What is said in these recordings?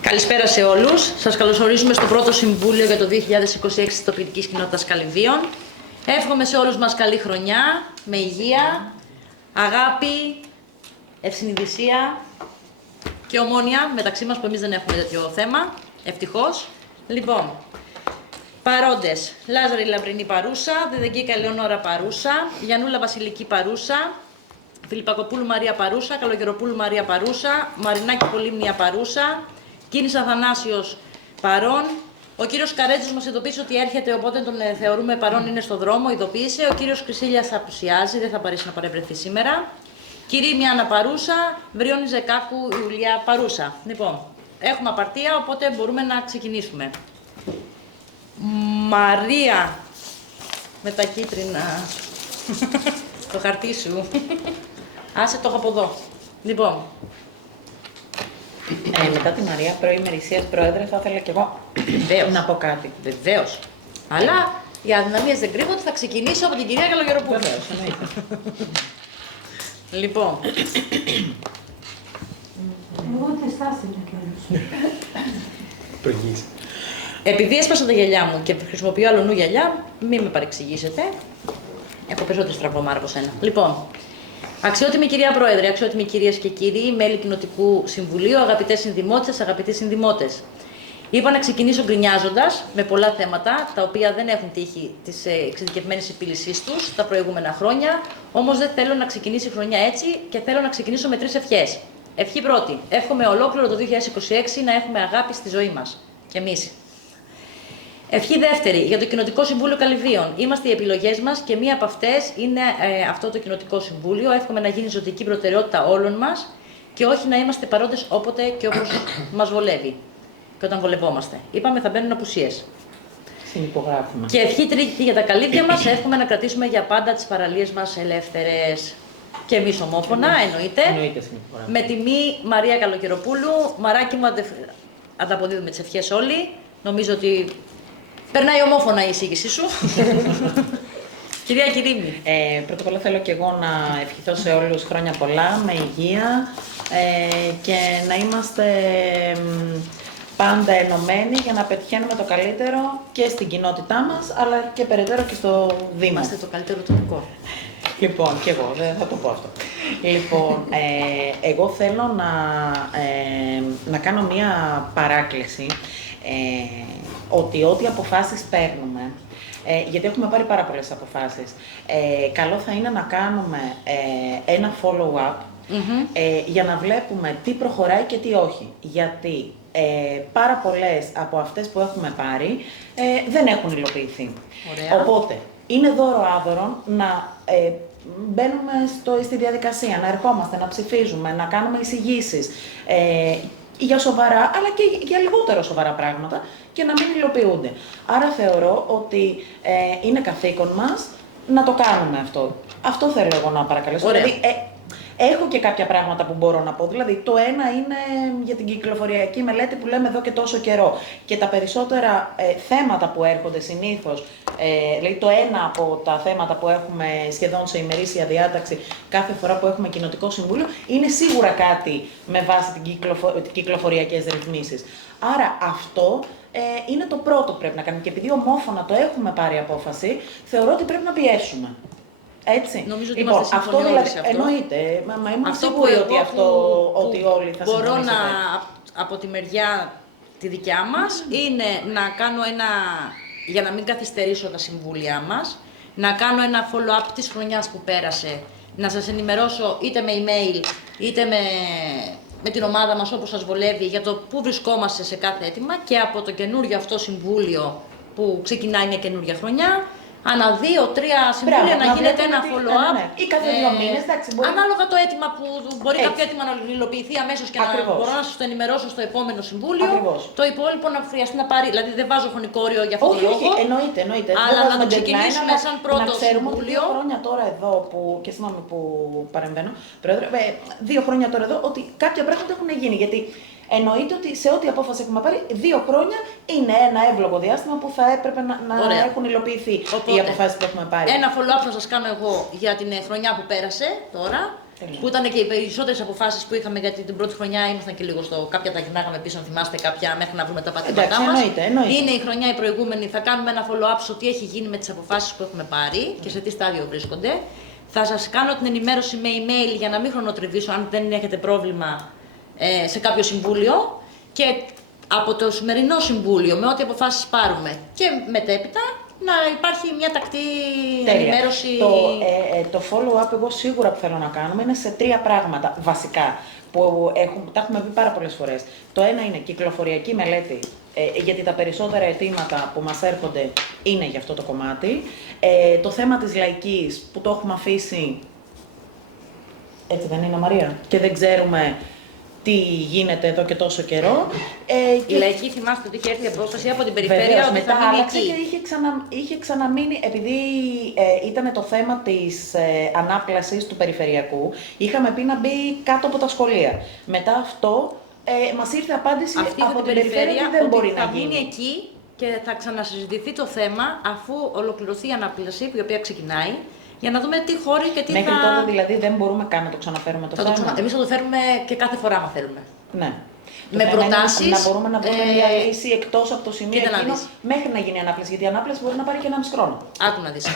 Καλησπέρα σε όλους. Σας καλωσορίζουμε στο πρώτο Συμβούλιο για το 2026 της Τοπικής Κοινότητας Καλυδίων. Εύχομαι σε όλους μας καλή χρονιά, με υγεία, αγάπη, ευσυνειδησία και ομόνοια μεταξύ μας, που εμείς δεν έχουμε τέτοιο θέμα, ευτυχώς. Λοιπόν, παρόντες: Λάζαρη Λαμπρινή παρούσα, Δεδεγκίκα Λεωνόρα παρούσα, Γιαννούλα Βασιλική παρούσα, Φιλιππακοπούλου Μαρία παρούσα, Καλογεροπούλου Μαρία παρούσα, Μαρινάκη Πολύμνια παρούσα, Κίνης Αθανάσιος παρών. Ο κύριος Καρέτζος μας ειδοποίησε ότι έρχεται, οπότε τον θεωρούμε παρών, είναι στο δρόμο, ειδοποίησε. Ο κύριος Κρυσίλιας απουσιάζει, δεν θα παρήσει να παρευρεθεί σήμερα. Κυρία Μιάννα παρούσα, Βριώνη Ζεκάκου Ιουλιά παρούσα. Λοιπόν, έχουμε απαρτία, οπότε μπορούμε να ξεκινήσουμε. Μαρία, με τα κίτρινα, το χαρτί σου. Άσε, το έχω από εδώ. Λοιπόν. Μετά τη Μαρία, προημερησίας πρόεδρε, θα ήθελα κι εγώ να πω κάτι. Βεβαίως. Αλλά οι αδυναμίες δεν κρύβονται, θα ξεκινήσω από την κυρία Καλογεροπούλου. Βεβαίως, εννοείται. Λοιπόν. Εγώ δεν στάση είναι κιόλας. Επειδή έσπασα τα γυαλιά μου και χρησιμοποιώ αλλονού γυαλιά, μην με παρεξηγήσετε. Έχω περισσότερη στραβωμάρα από σένα. Λοιπόν, αξιότιμη κυρία Πρόεδρε, αξιότιμοι κυρίες και κύριοι, μέλη Κοινοτικού Συμβουλίου, αγαπητές συνδημότησες, αγαπητοί συνδημότες. Είπα να ξεκινήσω γκρινιάζοντας με πολλά θέματα, τα οποία δεν έχουν τύχει της εξειδικευμένης επίλυσής τους τα προηγούμενα χρόνια. Όμως δεν θέλω να ξεκινήσει η χρονιά έτσι και θέλω να ξεκινήσω με 3 ευχές. Ευχή πρώτη: εύχομαι ολόκληρο το 2026 να έχουμε αγάπη στη ζωή μας. Και εμείς. Ευχή δεύτερη, για το Κοινοτικό Συμβούλιο Καλυδίων. Είμαστε οι επιλογές μας και μία από αυτές είναι αυτό το Κοινοτικό Συμβούλιο. Εύχομαι να γίνει ζωτική προτεραιότητα όλων μας και όχι να είμαστε παρόντες όποτε και όπως μας βολεύει και όταν βολευόμαστε. Είπαμε θα μπαίνουν απουσίες. Συνυπογράφουμε. Και ευχή τρίτη για τα καλύδια μας. Εύχομαι να κρατήσουμε για πάντα τις παραλίες μας ελεύθερες. Και εμείς ομόφωνα, εννοείται. Εννοείται, συνυπογράφουμε. Με τιμή Μαρία Καλογεροπούλου. Μαράκι μου, ανταποδίδουμε τις ευχές όλοι. Νομίζω ότι περνάει ομόφωνα η εισήγησή σου. Κυρία Κυρίμη. Πρώτα απ' όλα θέλω και εγώ να ευχηθώ σε όλους χρόνια πολλά, με υγεία και να είμαστε πάντα ενωμένοι για να πετυχαίνουμε το καλύτερο και στην κοινότητά μας, αλλά και περαιτέρω και στο Δήμο. Είμαστε το καλύτερο τοπικό. Λοιπόν, και εγώ δεν θα το πω αυτό. Λοιπόν, εγώ θέλω να κάνω μία παράκληση, ότι ό,τι αποφάσεις παίρνουμε, γιατί έχουμε πάρει πάρα πολλές αποφάσεις, καλό θα είναι να κάνουμε ένα follow-up για να βλέπουμε τι προχωράει και τι όχι. Γιατί πάρα πολλές από αυτές που έχουμε πάρει δεν έχουν υλοποιηθεί. Ωραία. Οπότε, είναι δώρο άδωρον να μπαίνουμε στη διαδικασία, να ερχόμαστε, να ψηφίζουμε, να κάνουμε εισηγήσεις για σοβαρά, αλλά και για λιγότερο σοβαρά πράγματα και να μην υλοποιούνται. Άρα θεωρώ ότι είναι καθήκον μας να το κάνουμε αυτό. Αυτό θέλω εγώ να παρακαλέσω. Δηλαδή, έχω και κάποια πράγματα που μπορώ να πω. Δηλαδή, το ένα είναι για την κυκλοφοριακή μελέτη που λέμε εδώ και τόσο καιρό. Και τα περισσότερα θέματα που έρχονται συνήθως, δηλαδή το ένα από τα θέματα που έχουμε σχεδόν σε ημερήσια διάταξη κάθε φορά που έχουμε κοινοτικό συμβούλιο, είναι σίγουρα κάτι με βάση τις κυκλοφοριακές ρυθμίσεις. Άρα αυτό είναι το πρώτο που πρέπει να κάνουμε. Και επειδή ομόφωνα το έχουμε πάρει απόφαση, θεωρώ ότι πρέπει να πιέσουμε. Έτσι. Νομίζω ότι λοιπόν, είμαστε αυτό συμφωνοί δηλαδή, σε αυτό. εννοείται. Μα ήμουν Αυτό σίγουρη που ότι, ότι όλοι θα μπορώ συμφωνήσετε. από τη μεριά τη δικιά μας είναι να κάνω ένα, για να μην καθυστερήσω τα συμβούλια μας, να κάνω ένα follow-up της χρονιάς που πέρασε, να σας ενημερώσω είτε με email είτε με την ομάδα μας όπως σας βολεύει για το πού βρισκόμαστε σε κάθε αίτημα και από το καινούριο αυτό συμβούλιο που ξεκινάει μια καινούρια χρονιά. Ανά 2-3 συμβούλια να γίνεται ένα follow-up. Ναι. Ή κάθε 2 μήνες, εντάξει. Μπορεί... Ανάλογα το αίτημα που μπορεί κάποιο αίτημα να υλοποιηθεί αμέσως και Ακριβώς. να μπορώ να σας το ενημερώσω στο επόμενο συμβούλιο. Ακριβώς. Το υπόλοιπο να χρειαστεί να πάρει. Δηλαδή δεν βάζω χρονικό όριο για αυτό το λόγο. Όχι, εννοείται. Αλλά δεν να το deadline, ξεκινήσουμε αλλά σαν πρώτο να ξέρουμε συμβούλιο. Ότι 2 χρόνια τώρα εδώ που. Και συγγνώμη που παρεμβαίνω, Πρόεδρε. 2 χρόνια τώρα εδώ ότι κάποια πράγματα έχουν γίνει. Γιατί εννοείται ότι σε ό,τι απόφαση έχουμε πάρει, 2 χρόνια είναι ένα εύλογο διάστημα που θα έπρεπε να έχουν υλοποιηθεί. Οπότε, οι αποφάσεις που έχουμε πάρει. Ένα follow-up θα σας κάνω εγώ για την χρονιά που πέρασε τώρα. Που ήταν και οι περισσότερες αποφάσεις που είχαμε, γιατί την πρώτη χρονιά ήμασταν και λίγο στο. Κάποια τα γυρνάγαμε πίσω, αν θυμάστε, κάποια μέχρι να βρούμε τα πατήματά μας. Εννοείται. Είναι η χρονιά η προηγούμενη, θα κάνουμε ένα follow-up στο τι έχει γίνει με τις αποφάσεις που έχουμε πάρει και σε τι στάδιο βρίσκονται. Θα σας κάνω την ενημέρωση με email για να μην χρονοτριβήσω, αν δεν έχετε πρόβλημα σε κάποιο συμβούλιο. Και από το σημερινό συμβούλιο, με ό,τι αποφάσεις πάρουμε και μετέπειτα, να υπάρχει μια τακτή ενημέρωση. Το follow-up, εγώ σίγουρα που θέλω να κάνουμε, είναι σε 3 πράγματα βασικά, που τα έχουμε πει πάρα πολλές φορές. Το ένα είναι κυκλοφοριακή μελέτη, γιατί τα περισσότερα αιτήματα που μας έρχονται είναι για αυτό το κομμάτι. Το θέμα της λαϊκής, που το έχουμε αφήσει, έτσι δεν είναι, Μαρία, και δεν ξέρουμε τι γίνεται εδώ και τόσο καιρό. Η λαϊκή, θυμάστε ότι είχε έρθει η απόσταση από την περιφέρεια. Βεβαίως, ότι μετά θα μείνει άλλαξε εκεί. και είχε ξαναμείνει, επειδή ήταν το θέμα της ανάπλασης του περιφερειακού, είχαμε πει να μπει κάτω από τα σχολεία. Μετά αυτό μας ήρθε απάντηση Αυτή από την περιφέρεια ότι δεν μπορεί να θα μείνει γίνει. εκεί και θα ξανασυζητηθεί το θέμα αφού ολοκληρωθεί η ανάπλαση, η οποία ξεκινάει, για να δούμε τι χώροι και τι Μέχρι θα... τότε δηλαδή δεν μπορούμε καν να το ξαναφέρουμε το θέμα. Εμείς θα το φέρουμε και κάθε φορά, αν θέλουμε. Ναι. Με Το θέμα είναι προτάσεις, να μπορούμε να βρούμε μια λύση εκτός από το σημείο κοίτα να εκείνο δεις. μέχρι να γίνει η ανάπλαση. Γιατί η ανάπλαση μπορεί να πάρει και 1,5 χρόνο. Άκου να δεις.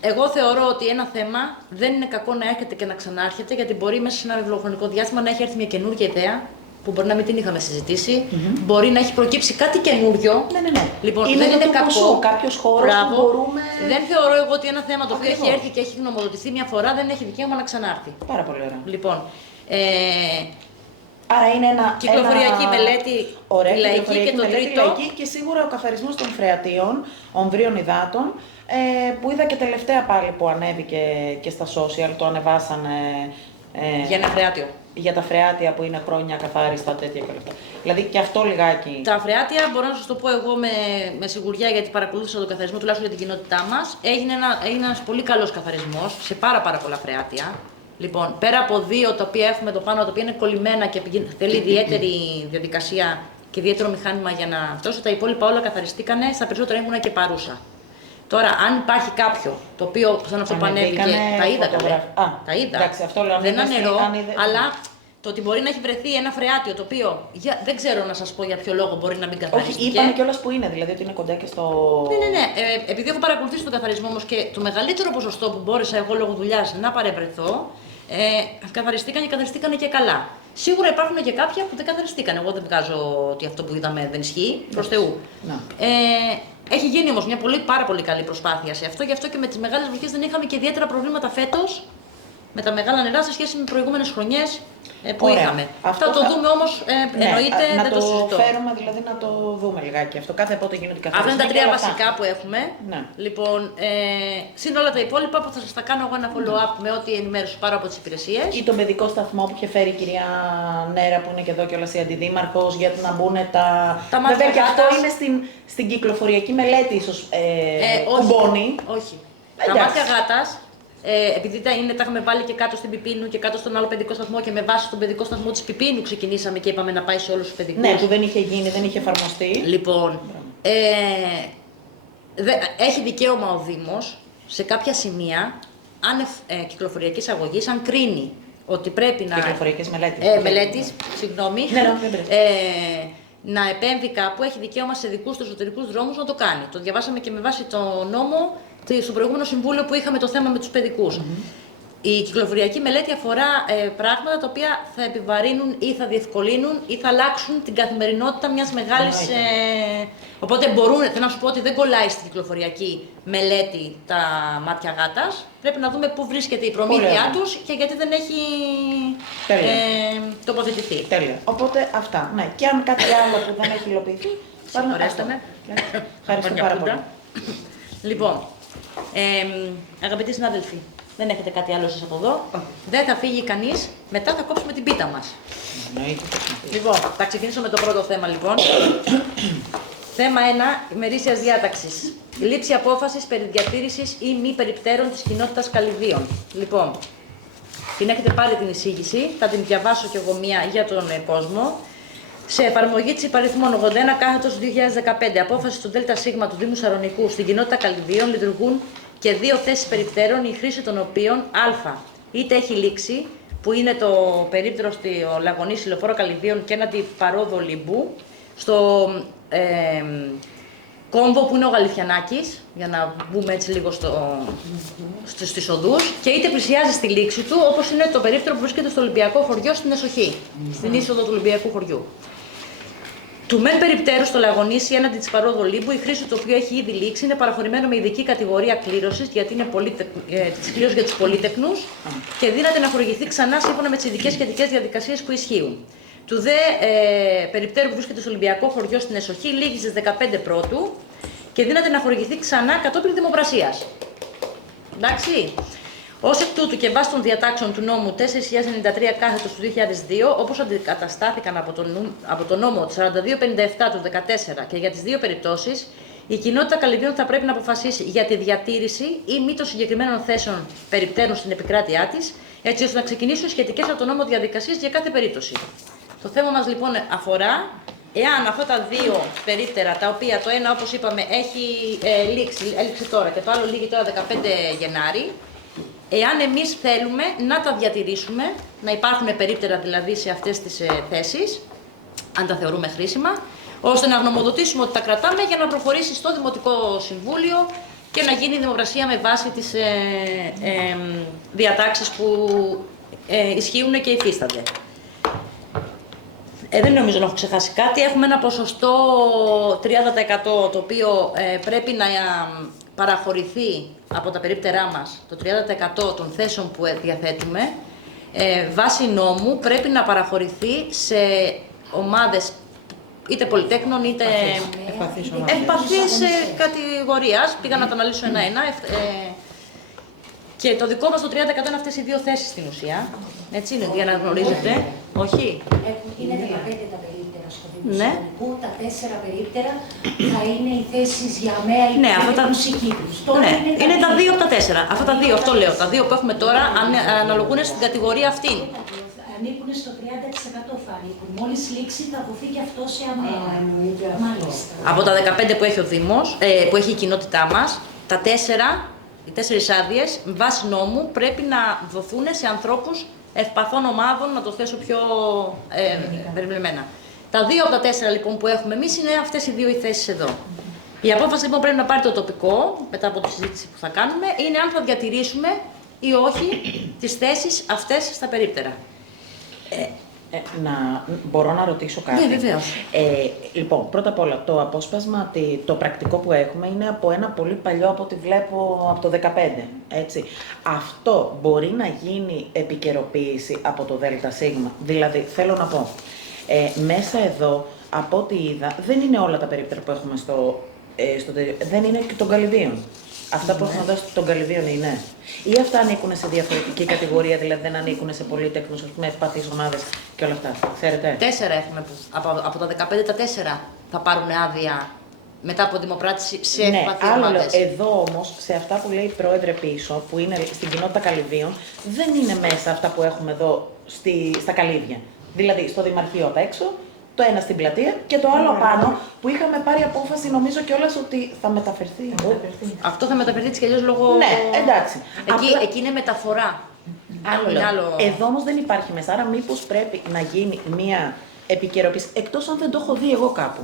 Εγώ θεωρώ ότι ένα θέμα δεν είναι κακό να έρχεται και να ξανάρχεται, γιατί μπορεί μέσα σε ένα βιβλοχρονικό διάστημα να έχει έρθει μια καινούργια ιδέα, που μπορεί να μην την είχαμε συζητήσει, μπορεί να έχει προκύψει κάτι καινούριο. Ναι. Λοιπόν, Είναι δεν το είναι κακό. Κάποιος χώρος που μπορούμε... Δεν θεωρώ εγώ ότι ένα θέμα το οποίο Ακριβώς. έχει έρθει και έχει γνωμοδοτηθεί μια φορά δεν έχει δικαίωμα να ξανάρθει. Πάρα πολύ ωραία. Λοιπόν, Άρα είναι ένα. κυκλοφοριακή μελέτη, Ωραία, η λαϊκή κυκλοφοριακή και το μελέτη, τρίτο. λαϊκή και σίγουρα ο καθαρισμός των φρεατίων, ομβρίων υδάτων, που είδα και τελευταία πάλι που ανέβηκε και στα social, το ανεβάσανε. Για ένα φρεάτιο. Για τα φρεάτια που είναι χρόνια καθάριστα, τέτοια κλπ. Δηλαδή και αυτό λιγάκι. Τα φρεάτια, μπορώ να σας το πω εγώ με σιγουριά, γιατί παρακολούθησα τον καθαρισμό, τουλάχιστον για την κοινότητά μας. Έγινε ένας πολύ καλός καθαρισμός σε πάρα πολλά φρεάτια. Λοιπόν, πέρα από 2 τα οποία έχουμε το πάνω, τα οποία είναι κολλημένα και θέλει ιδιαίτερη διαδικασία και ιδιαίτερο μηχάνημα για να φτώσω, τα υπόλοιπα όλα καθαριστήκανε, στα περισσότερα ήμουνα και παρούσα. Τώρα, αν υπάρχει κάποιο το οποίο, σαν αυτό που ανέβηκε, τα είδα καλά. Τα είδα. Εντάξει, αυτό λέω, δεν είναι νερό, αλλά το ότι μπορεί να έχει βρεθεί ένα φρεάτιο το οποίο δεν ξέρω να σας πω για ποιο λόγο μπορεί να μην καθαρίστηκε. Όχι, είπαμε κιόλας που είναι, δηλαδή ότι είναι κοντά και στο. Ναι. Επειδή έχω παρακολουθήσει τον καθαρισμό όμως και το μεγαλύτερο ποσοστό που μπόρεσα εγώ λόγω δουλειάς να παρευρεθώ, καθαριστήκανε και καλά. Σίγουρα υπάρχουν και κάποια που δεν καθαριστήκαν. Εγώ δεν βγάζω ότι αυτό που είδαμε δεν ισχύει, προς Θεού. Έχει γίνει όμως μια πάρα πολύ καλή προσπάθεια σε αυτό, γι' αυτό και με τις μεγάλες βροχές δεν είχαμε και ιδιαίτερα προβλήματα φέτος με τα μεγάλα νερά σε σχέση με προηγούμενες χρονιές που είχαμε. Αυτό θα το δούμε όμως, εννοείται, δεν το συζητώ. Να το φέρουμε, δηλαδή να το δούμε λιγάκι αυτό. Κάθε πότε γίνονται καθαρισμοί. Αυτά είναι τα 3 βασικά που έχουμε. Ναι. Λοιπόν, συν όλα τα υπόλοιπα που θα σας τα κάνω εγώ ένα follow-up με ό,τι ενημέρωση πάρω από τις υπηρεσίες. Ή τον παιδικό σταθμό που είχε φέρει η κυρία Νέρα, που είναι και εδώ κιόλας η αντιδήμαρχος, για να μπουν τα. Βέβαια και αυτό είναι στην κυκλοφοριακή μελέτη, ίσως κουμπώνει. Όχι. Τα μάτια γάτας. Επειδή τα είχαμε βάλει και κάτω στην Πιπίνου και κάτω στον άλλο παιδικό σταθμό και με βάση τον παιδικό σταθμό της Πιπίνου ξεκινήσαμε και είπαμε να πάει σε όλους τους παιδικούς. Ναι, που δεν είχε γίνει, δεν είχε εφαρμοστεί. Λοιπόν, έχει δικαίωμα ο Δήμος σε κάποια σημεία άνευ κυκλοφοριακής αγωγής, αν κρίνει ότι πρέπει να. Κυκλοφοριακής μελέτης, συγγνώμη. Να επέμβει κάπου, έχει δικαίωμα σε δικούς του εσωτερικούς δρόμους να το κάνει. Το διαβάσαμε και με βάση το νόμο στο προηγούμενο συμβούλιο που είχαμε το θέμα με τους παιδικούς. Η κυκλοφοριακή μελέτη αφορά πράγματα τα οποία θα επιβαρύνουν ή θα διευκολύνουν ή θα αλλάξουν την καθημερινότητα μιας μεγάλης. Οπότε θέλω να σου πω ότι δεν κολλάει στην κυκλοφοριακή μελέτη τα μάτια γάτας. Πρέπει να δούμε πού βρίσκεται η προμήθεια τους και γιατί δεν έχει τοποθετηθεί. Τέλεια. Οπότε αυτά. Ναι. Και αν κάτι άλλο που δεν έχει υλοποιηθεί, συγχωρέστε με. Ευχαριστώ πάρα πολύ. Λοιπόν, αγαπητοί συνάδελφοι, δεν έχετε κάτι άλλο σας από εδώ. Δεν θα φύγει κανείς, μετά θα κόψουμε την πίτα μας. Λοιπόν, θα ξεκινήσω με το πρώτο θέμα λοιπόν. Θέμα 1, ημερήσιας διάταξης. Η λήψη απόφασης περί διατήρησης ή μη περιπτέρων της κοινότητας Καλυδίων. Λοιπόν, την έχετε πάρει την εισήγηση, θα την διαβάσω κι εγώ μία για τον κόσμο. Σε εφαρμογή της υπαριθμών 81 κάθετος 2015, απόφαση του ΔΣ του Δήμου Σαρονικού στην κοινότητα Καλυδίων λειτουργούν και 2 θέσεις περιπτέρων, η χρήση των οποίων α. είτε έχει λήξει, που είναι το περίπτερο στο Λαγωνίσι Λεωφόρο Καλυβίων και έναντι Παρόδο Λιμπού, στο κόμβο που είναι ο Γαλιθιανάκης, για να μπούμε έτσι λίγο στις οδούς, και είτε πλησιάζει στη λήξη του, όπως είναι το περίπτερο που βρίσκεται στο Ολυμπιακό χωριό στην Εσοχή, στην είσοδο του Ολυμπιακού χωριού. Του μεν περιπτέρου στο Λαγωνίσι έναντι της Παρόδο Λίμπου, η χρήση του οποίου έχει ήδη λήξει, είναι παραχωρημένο με ειδική κατηγορία κλήρωσης, γιατί είναι της κλήρωσης για τους πολύτεκνους και δύναται να χορηγηθεί ξανά σύμφωνα με τις ειδικές σχετικές διαδικασίες που ισχύουν. Του δε περιπτέρου που βρίσκεται στο Ολυμπιακό χωριό στην Εσοχή, λήγει στις 15 Πρώτου και δύναται να χορηγηθεί ξανά κατόπιν δημοπρασίας. Εντάξει. Ως εκ τούτου και βάσει των διατάξεων του νόμου 4093 κάθετος του 2002, όπως αντικαταστάθηκαν από τον νόμο 4257 του 2014 και για τις δύο περιπτώσεις, η κοινότητα Καλυβίων θα πρέπει να αποφασίσει για τη διατήρηση ή μη των συγκεκριμένων θέσεων περιπτέρων στην επικράτειά της, έτσι ώστε να ξεκινήσουν σχετικές από τον νόμο διαδικασίες για κάθε περίπτωση. Το θέμα μας λοιπόν αφορά εάν αυτά τα δύο περίπτερα, τα οποία το ένα όπως είπαμε έχει έληξει τώρα και το άλλο λήγει τώρα 15 Γενάρη, εάν εμείς θέλουμε να τα διατηρήσουμε, να υπάρχουν περίπτερα δηλαδή σε αυτές τις θέσεις, αν τα θεωρούμε χρήσιμα, ώστε να γνωμοδοτήσουμε ότι τα κρατάμε για να προχωρήσει στο Δημοτικό Συμβούλιο και να γίνει δημοπρασία με βάση τις διατάξεις που ισχύουν και υφίστανται. Δεν νομίζω να έχω ξεχάσει κάτι. Έχουμε ένα ποσοστό 30% το οποίο πρέπει να παραχωρηθεί από τα περίπτερά μας, το 30% των θέσεων που διαθέτουμε, βάσει νόμου πρέπει να παραχωρηθεί σε ομάδες είτε πολυτέκνων είτε ευπαθείς κατηγορίας. Πήγα να τα αναλύσω ένα-ένα. Και το δικό μας το 30% είναι αυτές οι δύο θέσεις στην ουσία. Έτσι είναι, για να γνωρίζετε. Όχι. Είναι 15 τα περίπτερα στο Δημοσιονομικό, τα 4 περίπτερα θα είναι οι θέσεις για ΑΜΕΑ ή τους οικείτρους. Ναι, είναι τα 2 από τα 4. Αυτά τα 2, αυτό λέω. Τα 2 που έχουμε τώρα αναλογούν στην κατηγορία αυτή. Ανήκουν στο 30% θα ανήκουν. Μόλις λήξει θα δοθεί και αυτό σε ΑΜΕΑ. Μάλιστα. Από τα 15 που έχει ο Δήμος, που έχει η κοινότητά μας, τα 4, οι 4 άδειες, βάσει νόμου, πρέπει να δοθούν σε ανθρώπους ευπαθών ομάδων, να το θέσω πιο περιπλεμμένα. Τα 2 από τα 4 λοιπόν που έχουμε εμείς είναι αυτές οι δύο οι θέσεις εδώ. Η απόφαση λοιπόν πρέπει να πάρει το τοπικό, μετά από τη συζήτηση που θα κάνουμε, είναι αν θα διατηρήσουμε ή όχι τις θέσεις αυτές στα περίπτερα. Μπορώ να ρωτήσω κάτι? Ναι, βεβαίως. Λοιπόν, πρώτα απ' όλα, το απόσπασμα, το πρακτικό που έχουμε είναι από ένα πολύ παλιό, από ό,τι βλέπω, από το 2015, έτσι. Αυτό μπορεί να γίνει επικαιροποίηση από το ΔΣ? Δηλαδή, θέλω να πω, μέσα εδώ, από ό,τι είδα, δεν είναι όλα τα περίπτερα που έχουμε δεν είναι και των Καλυβίων. Αυτά που έχουμε δώσει των Καλυβίων είναι. Ή αυτά ανήκουν σε διαφορετική κατηγορία, δηλαδή δεν ανήκουν σε πολύτεκνους, ας πούμε, ευπαθείς ομάδες και όλα αυτά. Ξέρετε. 4 έχουμε από τα 15 τα 4 θα πάρουν άδεια μετά από δημοπράτηση σε ευπαθείς ομάδες. Εδώ όμως, σε αυτά που λέει η πρόεδρε πίσω, που είναι στην κοινότητα Καλυβίων, δεν είναι μέσα αυτά που έχουμε εδώ στα Καλύβια. Δηλαδή στο Δημαρχείο απ' έξω, το ένα στην πλατεία και το άλλο απάνω που είχαμε πάρει απόφαση, νομίζω κιόλας ότι θα μεταφερθεί. Αυτό θα μεταφερθεί έτσι κι αλλιώς λόγω. Ναι, εντάξει. Εκεί είναι μεταφορά. Άλλο. Εδώ όμως δεν υπάρχει μέσα. Άρα, μήπως πρέπει να γίνει μία επικαιροποίηση, εκτός αν δεν το έχω δει εγώ κάπου.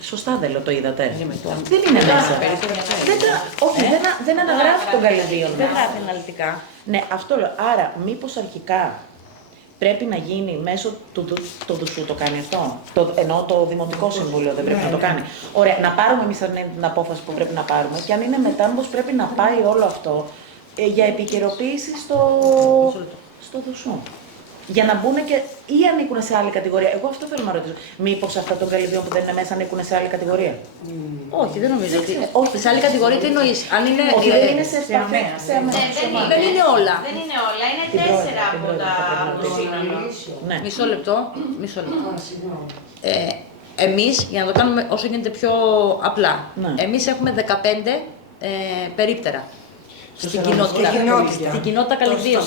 Σωστά δεν το είδατε. Δεν είναι μέσα. Όχι, δεν αναγράφει τον Καλυβίων. Δεν γράφει αναλυτικά. Ναι, αυτό λέω. Άρα, μήπως αρχικά πρέπει να γίνει μέσω του ΔΣΟΥ το κάνει αυτό. Ενώ το Δημοτικό Συμβούλιο δεν πρέπει να το κάνει. Ωραία, να πάρουμε εμείς την απόφαση που πρέπει να πάρουμε και αν είναι μετά, μήπως πρέπει να πάει όλο αυτό για επικαιροποίηση στο ΔΣΟΥ. Για να μπουν και. Ή ανήκουν σε άλλη κατηγορία. Εγώ αυτό θέλω να ρωτήσω. Μήπως αυτά των Καλυβίων που δεν είναι μέσα ανήκουν σε άλλη κατηγορία? Όχι, δεν νομίζω ότι. Όχι, σε άλλη κατηγορία τι εννοείς? Αν είναι. Όχι, δεν είναι σε ΑΜΕΑ. Δεν είναι όλα. Δεν είναι όλα, είναι 4 από το σύνολο. Μισό λεπτό. Εμείς, για να το κάνουμε όσο γίνεται πιο απλά, εμείς έχουμε 15 περίπτερα. Στην κοινότητα Καλυβίων.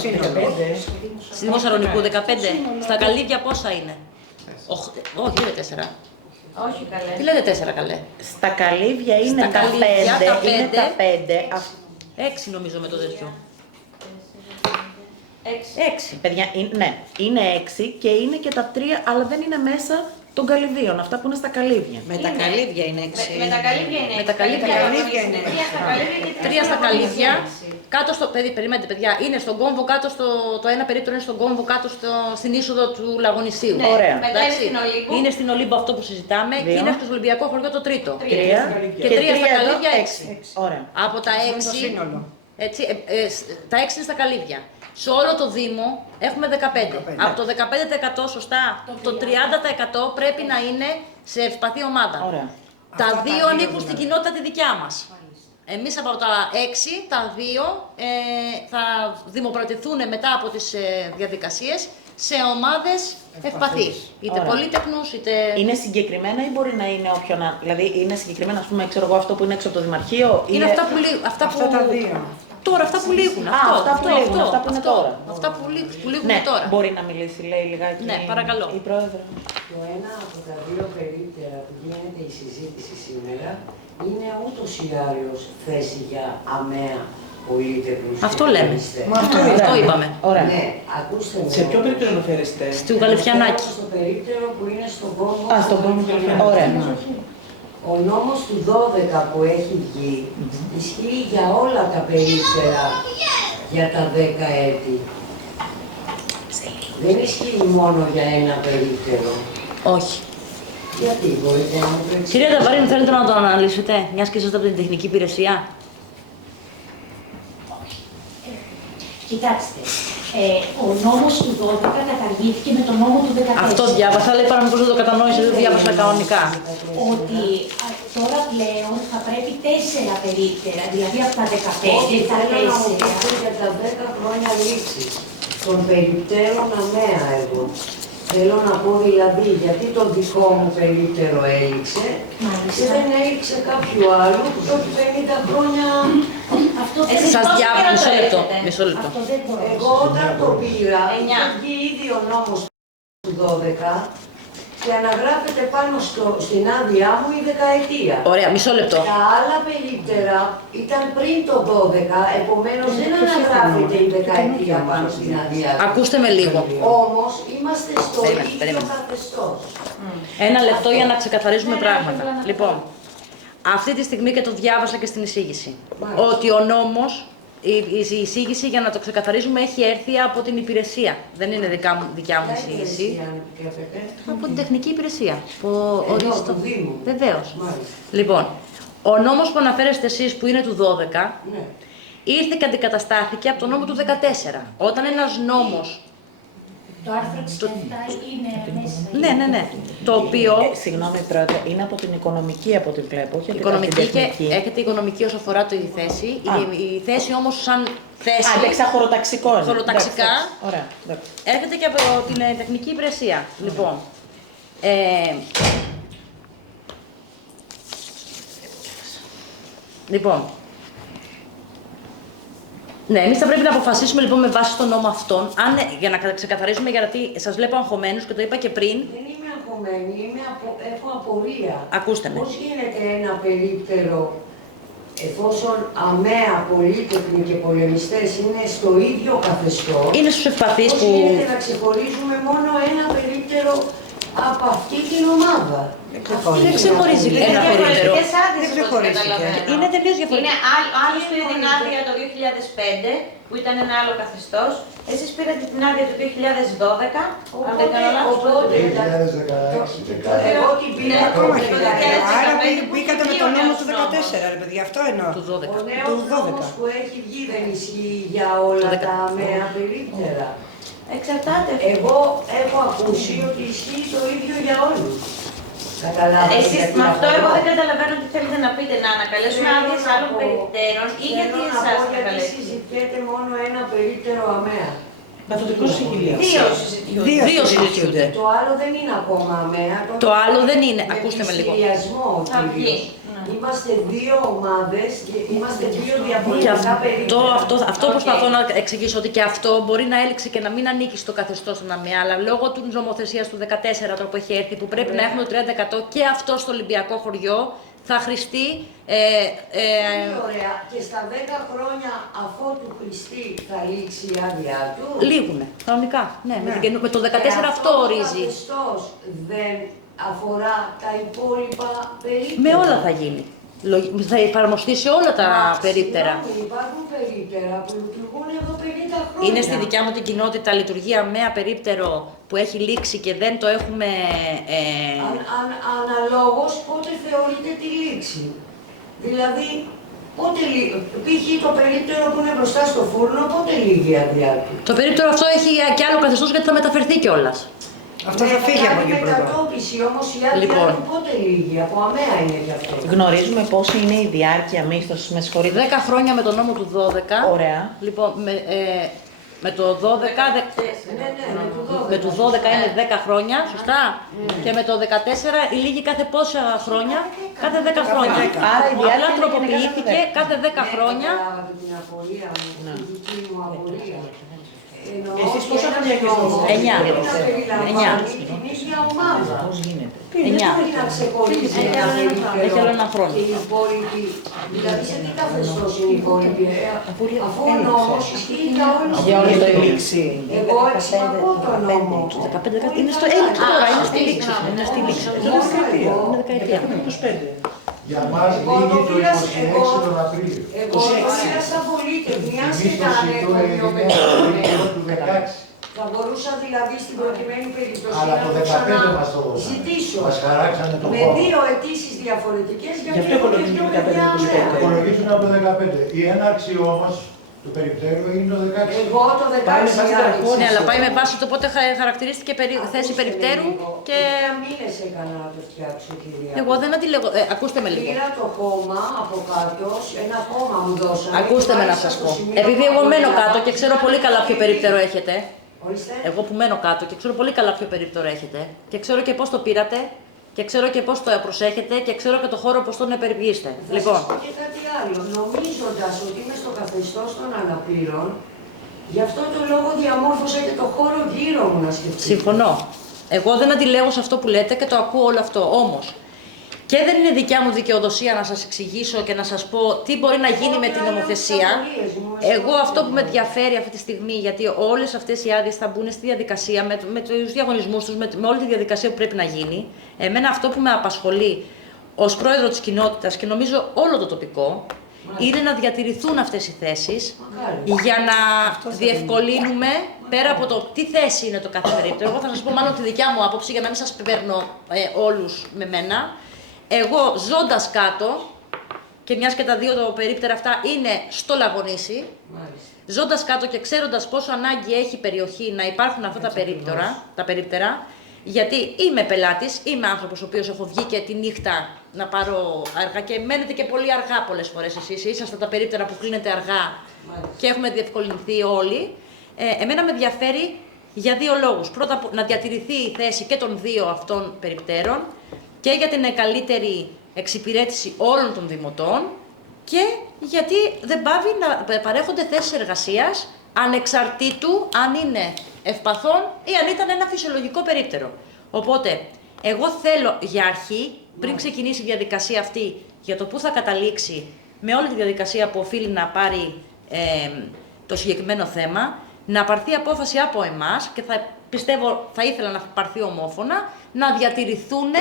Στη Δημοσαρονικού 15. Στα Καλύβια πόσα είναι? Όχι, δεν είναι 4. Όχι καλέ. Τι λέτε 4 καλέ? Στα Καλύβια είναι Στα τα Καλύβια, 5. Είναι τα 5. 6 νομίζω με το τέτοιο. 6. Παιδιά, ναι, είναι 6 και είναι και τα 3, αλλά δεν είναι μέσα των καλυβίων, αυτά που είναι στα καλύβια. Με τα καλύβια είναι 6. Με τα καλύβια είναι 6. Με τα καλύβια είναι 3 στα καλύβια. Κάτω στο παιδί, περιμένετε παιδιά, είναι στον κόμβο κάτω το ένα περίπτωρο είναι στον κόμβο κάτω στην είσοδο του Λαγονισίου. Ναι. Ωραία. Μετά είναι στην Ολύμπου. Είναι στην Ολύμπου αυτό που συζητάμε και είναι στο Ολυμπιακό χωριό το τρίτο. 3 Και 3 στα καλύβια 6. Ωραία. Από τα 6. Έτσι, τα 6 είναι στα καλύβια. Σε όλο το Δήμο έχουμε 15. Από το 15% σωστά, το 30% πρέπει να είναι σε ευπαθή ομάδα. Ωραία. Τα 2 ανήκουν στην κοινότητα τη δικιά μας. Εμείς από τα 6, τα 2 θα δημοπρατηθούν μετά από τις διαδικασίες σε ομάδες ευπαθείς. Είτε Ωραία. πολύτεχνους, είτε... Είναι συγκεκριμένα ή μπορεί να είναι όποιον. Δηλαδή, είναι συγκεκριμένα, ας πούμε, ξέρω εγώ, αυτό που είναι έξω από το Δημαρχείο. Είναι αυτά που λείπουν. Αυτά τα 2. Τώρα, αυτά που λείπουν. αυτά που λείπουν, αυτά που είναι τώρα. Αυτά που λείπουν Ναι, τώρα. μπορεί να μιλήσει, λέει λιγάκι. Ναι, παρακαλώ. Η πρόεδρο. Το ένα από τα 2 περίπτερα που γίνεται η συζήτηση σήμερα είναι ούτως ή άλλως θέση για αμαία πολίτεχνους. Αυτό λέμε. Αυτό είπαμε. Ωραία. Ναι, ακούστε με. Σε ποιο περίπτωρο αναφέρεστε? Του Γαλεφιανάκη. Στο περίπτερο που είναι στον κόμβο. Α, στον κόμβο. Ωραία. Ο νόμος του 12 που έχει βγει ισχύει για όλα τα περίπτερα για τα 10 έτη. Δεν ισχύει μόνο για ένα περίπτερο. Όχι. Γιατί μπορείτε να μου το εξηγήσετε? Κυρία Ταβαρίνου, θέλετε να το αναλύσετε, μιας και είσαστε από την τεχνική υπηρεσία. Κοιτάξτε, ο νόμος του 12 καταργήθηκε με τον νόμο του 14. Αυτό διάβασα, αλλά είπα να μήπως δεν το κατανόησε, δεν διάβασα κανονικά. Ότι τώρα πλέον θα πρέπει 4 περίπτερα, δηλαδή από τα 15 Όχι, τα θέλω να μου 4. πείτε για τα 10 χρόνια λήξης των περιπτέρων αμαία εγώ. Θέλω να πω δηλαδή γιατί το δικό μου περίπτερο έληξε και δεν έληξε κάποιο άλλο που το έχει 50 χρόνια. Αυτό Εσείς Σας πώς διάβασα, μισό λεπτό. πήρατε? Μισό λεπτό. Αυτό δεν μπορώ. Εγώ όταν το πήρα, 9. είχε βγει ήδη ο νόμος του 12 και αναγράφεται πάνω στην άδειά μου η δεκαετία. Ωραία, μισό λεπτό. Τα άλλα περίπτερα ήταν πριν το 12, επομένως δεν αναγράφεται η δεκαετία πάνω στην άδειά μου. Ακούστε με λίγο. Όμως είμαστε στο ίδιο περίμενε. καθεστώς. Ένα λεπτό για να ξεκαθαρίζουμε πράγματα. Λοιπόν, αυτή τη στιγμή και το διάβασα και στην εισήγηση. Μάλιστα. Ότι ο νόμος, η εισήγηση για να το ξεκαθαρίζουμε έχει έρθει από την υπηρεσία. Δεν είναι δικιά μου Ποια εισήγηση. υπηρεσία, αν επιτρέπετε? Από την τεχνική υπηρεσία. Που Εδώ, ορίζει του Δήμου. Βεβαίως. Μάλιστα. Λοιπόν, ο νόμος που αναφέρεστε εσείς που είναι του 12 Ναι. ήρθε και αντικαταστάθηκε από τον νόμο του 14. Όταν ένας νόμος. Το άρθρο 67 είναι μέσα. Ναι. Το οποίο. Συγγνώμη, πρόεδρε, είναι από την οικονομική από ό,τι βλέπω. Όχι από την Οικονομική και τεχνική. έχετε οικονομική όσο αφορά τη θέση. Α. Η θέση όμως σαν θέση. Άλεξα χωροταξικό. είναι. Χωροταξικά. Εντάξει, ωραία. εντάξει. Έρχεται και από την τεχνική υπηρεσία. Λοιπόν. Λοιπόν. Ναι, εμείς θα πρέπει να αποφασίσουμε λοιπόν με βάση τον νόμο αυτόν, για να ξεκαθαρίσουμε, γιατί σας βλέπω αγχωμένους και το είπα και πριν. Δεν είμαι αγχωμένη, έχω απορία. Ακούστε με. Πώς γίνεται ένα περίπτερο, εφόσον αμαία πολίτεχνοι και πολεμιστές είναι στο ίδιο καθεστώς, Είναι στους ευπαθείς πώς που. γίνεται να ξεχωρίζουμε μόνο ένα περίπτερο από αυτή την ομάδα? Δεν ξεχωρίζει ένα περίπτερο. Διαφορετικές άδειες, Δεν όπως ξεχωρίστηκε. καταλαβαίνω. Είναι τελείως διαφορετικό. Είναι άλλος πήρε την άδεια το 2005, που ήταν ένα άλλο καθεστώς. Εσείς πήρατε την άδεια το 2012, αν δεν κάνω λάθος. Οπότε, εγώ την πήρα Ναι, Ακόμα το χειρότερα. 2015 Άρα που μπήκατε με βγήκε τον ο νόμο νέος του νόμος. 14, ρε παιδιά, αυτό εννοώ. Του 12. Ο νέος Του 12. νόμος που έχει βγει δεν ισχύει για όλα Του τα αμαία περίπτερα. Εξαρτάται. Εγώ έχω ακούσει ότι ισχύει το ίδιο για όλους. Καταλάβατε. Εσείς γιατί με αυτό εγώ λέω. δεν καταλαβαίνω τι θέλετε να πείτε, να ανακαλέσουμε Θέλω άδειες να άλλων πω- περιπτέρων ή γιατί θέλω να εσάς πω θα γιατί καλέσουμε. συζητιέται μόνο ένα περίπτερο αμαία. Παθητικό συγκυλία. Δύο συζητιούνται. Δύο συζητιούνται. Το άλλο δεν είναι ακόμα αμαία. Το άλλο δεν είναι. Ακούστε με λίγο. πληστηριασμό Θα βγει. κυρίως. Είμαστε δύο ομάδες και είμαστε δύο Και διαφορετικά περίπτερα. αυτό προσπαθώ να εξηγήσω, ότι και αυτό μπορεί να έληξε και να μην ανήκει στο καθεστώς των ΑΜΕΑ, αλλά λόγω του νομοθεσίας του 14 τώρα που έχει έρθει, που πρέπει να έχουμε το 30% και αυτό στο Ολυμπιακό χωριό, θα χρηστεί. Πολύ ωραία. Και στα 10 χρόνια αφότου χρηστεί θα λήξει η άδειά του. Λήγουνε, κανονικά. Ναι, με το 14 αυτό ορίζει. Αυτό το καθεστώς δεν αφορά τα υπόλοιπα περίπτερα. Με όλα θα γίνει. Θα εφαρμοστεί σε όλα τα περίπτερα. Υπάρχουν περίπτερα που λειτουργούν εδώ 50 χρόνια. Είναι στη δικιά μου την κοινότητα λειτουργεί αμαία περίπτερο που έχει λήξει και δεν το έχουμε. Αναλόγως πότε θεωρείται τη λήξη. Δηλαδή, πότε π.χ. το περίπτερο που είναι μπροστά στο φούρνο, πότε λύγει η άδειά του. Το περίπτερο αυτό έχει και άλλο καθεστώς γιατί θα μεταφερθεί κιόλας. Αυτό θα φύγει από εκεί πρώτα. Μετατόπιση όμως η άδειά του πότε λύγει, από αμαία είναι γι' αυτό. Γνωρίζουμε πώς είναι η διάρκεια μίσθωσης, με συγχωρείτε. 10 χρόνια με τον νόμο του 12. Ωραία. Λοιπόν, με το 12, με το 12 είναι 10 χρόνια, σωστά. Και με το 14 η λίγη κάθε πόσα χρόνια, κάθε 10 χρόνια. Άρα η διάρκεια απλά τροποποιήθηκε κάθε 10 χρόνια. Καταλάβατε την απορία μου, τη δική μου απορία. Εσείς πόσα χρόνια έχετε στο νόμο? 9. Την ίδια ομάδα. Πώς γίνεται. Δεν μπορεί να ξεχωρίζει ένα περίπτερο Έχει άλλο ένα χρόνο. και οι υπόλοιποι. Δηλαδή σε τι καθεστώς είναι οι υπόλοιποι. Αφού ο νόμος ισχύει για όλους. Για όλη το λήξη. Εγώ εξυπακώ το νόμο. 15, είναι στο έληξε τώρα, είναι στη λήξη. Είναι στη λήξη. Είναι δεκαετία. 25. Για μας λύγει το 26 τον Απρίλιο. Εγώ το είδα σαν πολίτευ, Η μιας και ήταν μίσθωση του έγινε του 16. θα μπορούσα δηλαδή στην προκειμένη περίπτωση Αλλά το 15 μας το ζητήσω μας χαράξανε το με χώρο. 2 αιτήσεις διαφορετικές Γι' γιατί αυτό έχω και υπολογίζουμε 2 παιδιά 15-25. αμαία. Υπολογίζουν από το 15. Η έναρξη όμως του περιπτέρου έγινε το 16. Εγώ το 16 άρχισα. Ναι, αλλά πάει με βάση το πότε χαρακτηρίστηκε θέση περιπτέρου και. 10 μήνες έκανα να το φτιάξω, κυρία. Εγώ δεν αντιλέγω. Ακούστε με λίγο. Πήρα το χώμα από κάτω, ένα χώμα μου δώσανε. Ακούστε με να σας πω. Επειδή εγώ μένω κάτω και ξέρω πολύ καλά ποιο περίπτερο έχετε. Ορίστε. Εγώ που μένω κάτω και ξέρω πολύ καλά ποιο περίπτερο έχετε. Και ξέρω και πώς το πήρατε. Και ξέρω και πώς το προσέχετε και ξέρω και το χώρο πώς τον επεργείστε. Θα σας πω και κάτι άλλο. Νομίζοντας ότι είμαι στο καθεστώς των αναπήρων, γι' αυτό το λόγο διαμόρφωσα και το χώρο γύρω μου να σκεφτείτε. Συμφωνώ. Εγώ δεν αντιλέγω σε αυτό που λέτε και το ακούω όλο αυτό. Όμως, και δεν είναι δικιά μου δικαιοδοσία να σας εξηγήσω και να σας πω τι μπορεί να γίνει με την νομοθεσία. Εγώ αυτό που με ενδιαφέρει αυτή τη στιγμή, γιατί όλες αυτές οι άδειες θα μπουν στη διαδικασία, με τους διαγωνισμούς τους, με όλη τη διαδικασία που πρέπει να γίνει, εμένα αυτό που με απασχολεί ως πρόεδρο της κοινότητας και νομίζω όλο το τοπικό, είναι να διατηρηθούν αυτές οι θέσεις για να διευκολύνουμε πέρα από το τι θέση είναι το κάθε περίπτερο. Εγώ θα σας πω μάλλον τη δικιά μου άποψη για να μην σας παίρνω όλους με μένα. Εγώ ζώντας κάτω, και μιας και τα δύο το περίπτερα αυτά είναι στο Λαγονήσι, ζώντας κάτω και ξέροντας πόσο ανάγκη έχει η περιοχή να υπάρχουν αυτά τα περίπτερα, γιατί είμαι πελάτης, είμαι άνθρωπος ο οποίος έχω βγει και τη νύχτα να πάρω αργά και μένετε και πολύ αργά πολλές φορές εσείς, είσαστε τα περίπτερα που κλείνετε αργά και έχουμε διευκολυνθεί όλοι. Εμένα με ενδιαφέρει για δύο λόγους. Πρώτα, να διατηρηθεί η θέση και των δύο αυτών περιπτέρων και για την καλύτερη εξυπηρέτηση όλων των δημοτών και γιατί δεν πάβει να παρέχονται θέσεις εργασίας ανεξαρτήτου αν είναι ευπαθών ή αν ήταν ένα φυσιολογικό περίπτερο. Οπότε, εγώ θέλω για αρχή, πριν ξεκινήσει η διαδικασία αυτή για το πού θα καταλήξει με όλη τη διαδικασία που οφείλει να πάρει το συγκεκριμένο θέμα, να πάρθει απόφαση από εμάς και πιστεύω θα ήθελα να πάρθει ομόφωνα, να διατηρηθούν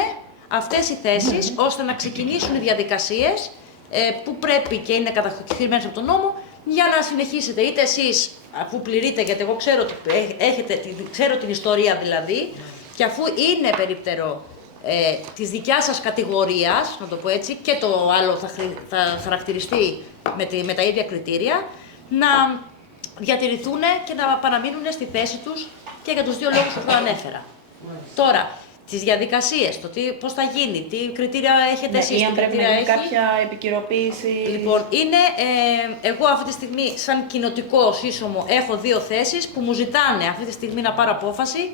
αυτές οι θέσεις ώστε να ξεκινήσουν οι διαδικασίες που πρέπει και είναι καταχωρημένες από τον νόμο για να συνεχίσετε είτε εσείς αφού πληρείτε, γιατί εγώ ξέρω την ιστορία δηλαδή και αφού είναι περίπτερο της δικιάς σας κατηγορίας, να το πω έτσι, και το άλλο θα χαρακτηριστεί με τα ίδια κριτήρια, να διατηρηθούν και να παραμείνουν στη θέση τους και για τους δύο λόγους που θα ανέφερα. Τώρα, τις διαδικασίες, το πώς θα γίνει, τι κριτήρια έχετε εσείς, ή αν τι πρέπει να κριτήρια γίνει έχει. κάποια επικαιροποίηση. Λοιπόν, εγώ αυτή τη στιγμή, σαν κοινοτικό σύσσωμο, έχω δύο θέσεις που μου ζητάνε αυτή τη στιγμή να πάρω απόφαση,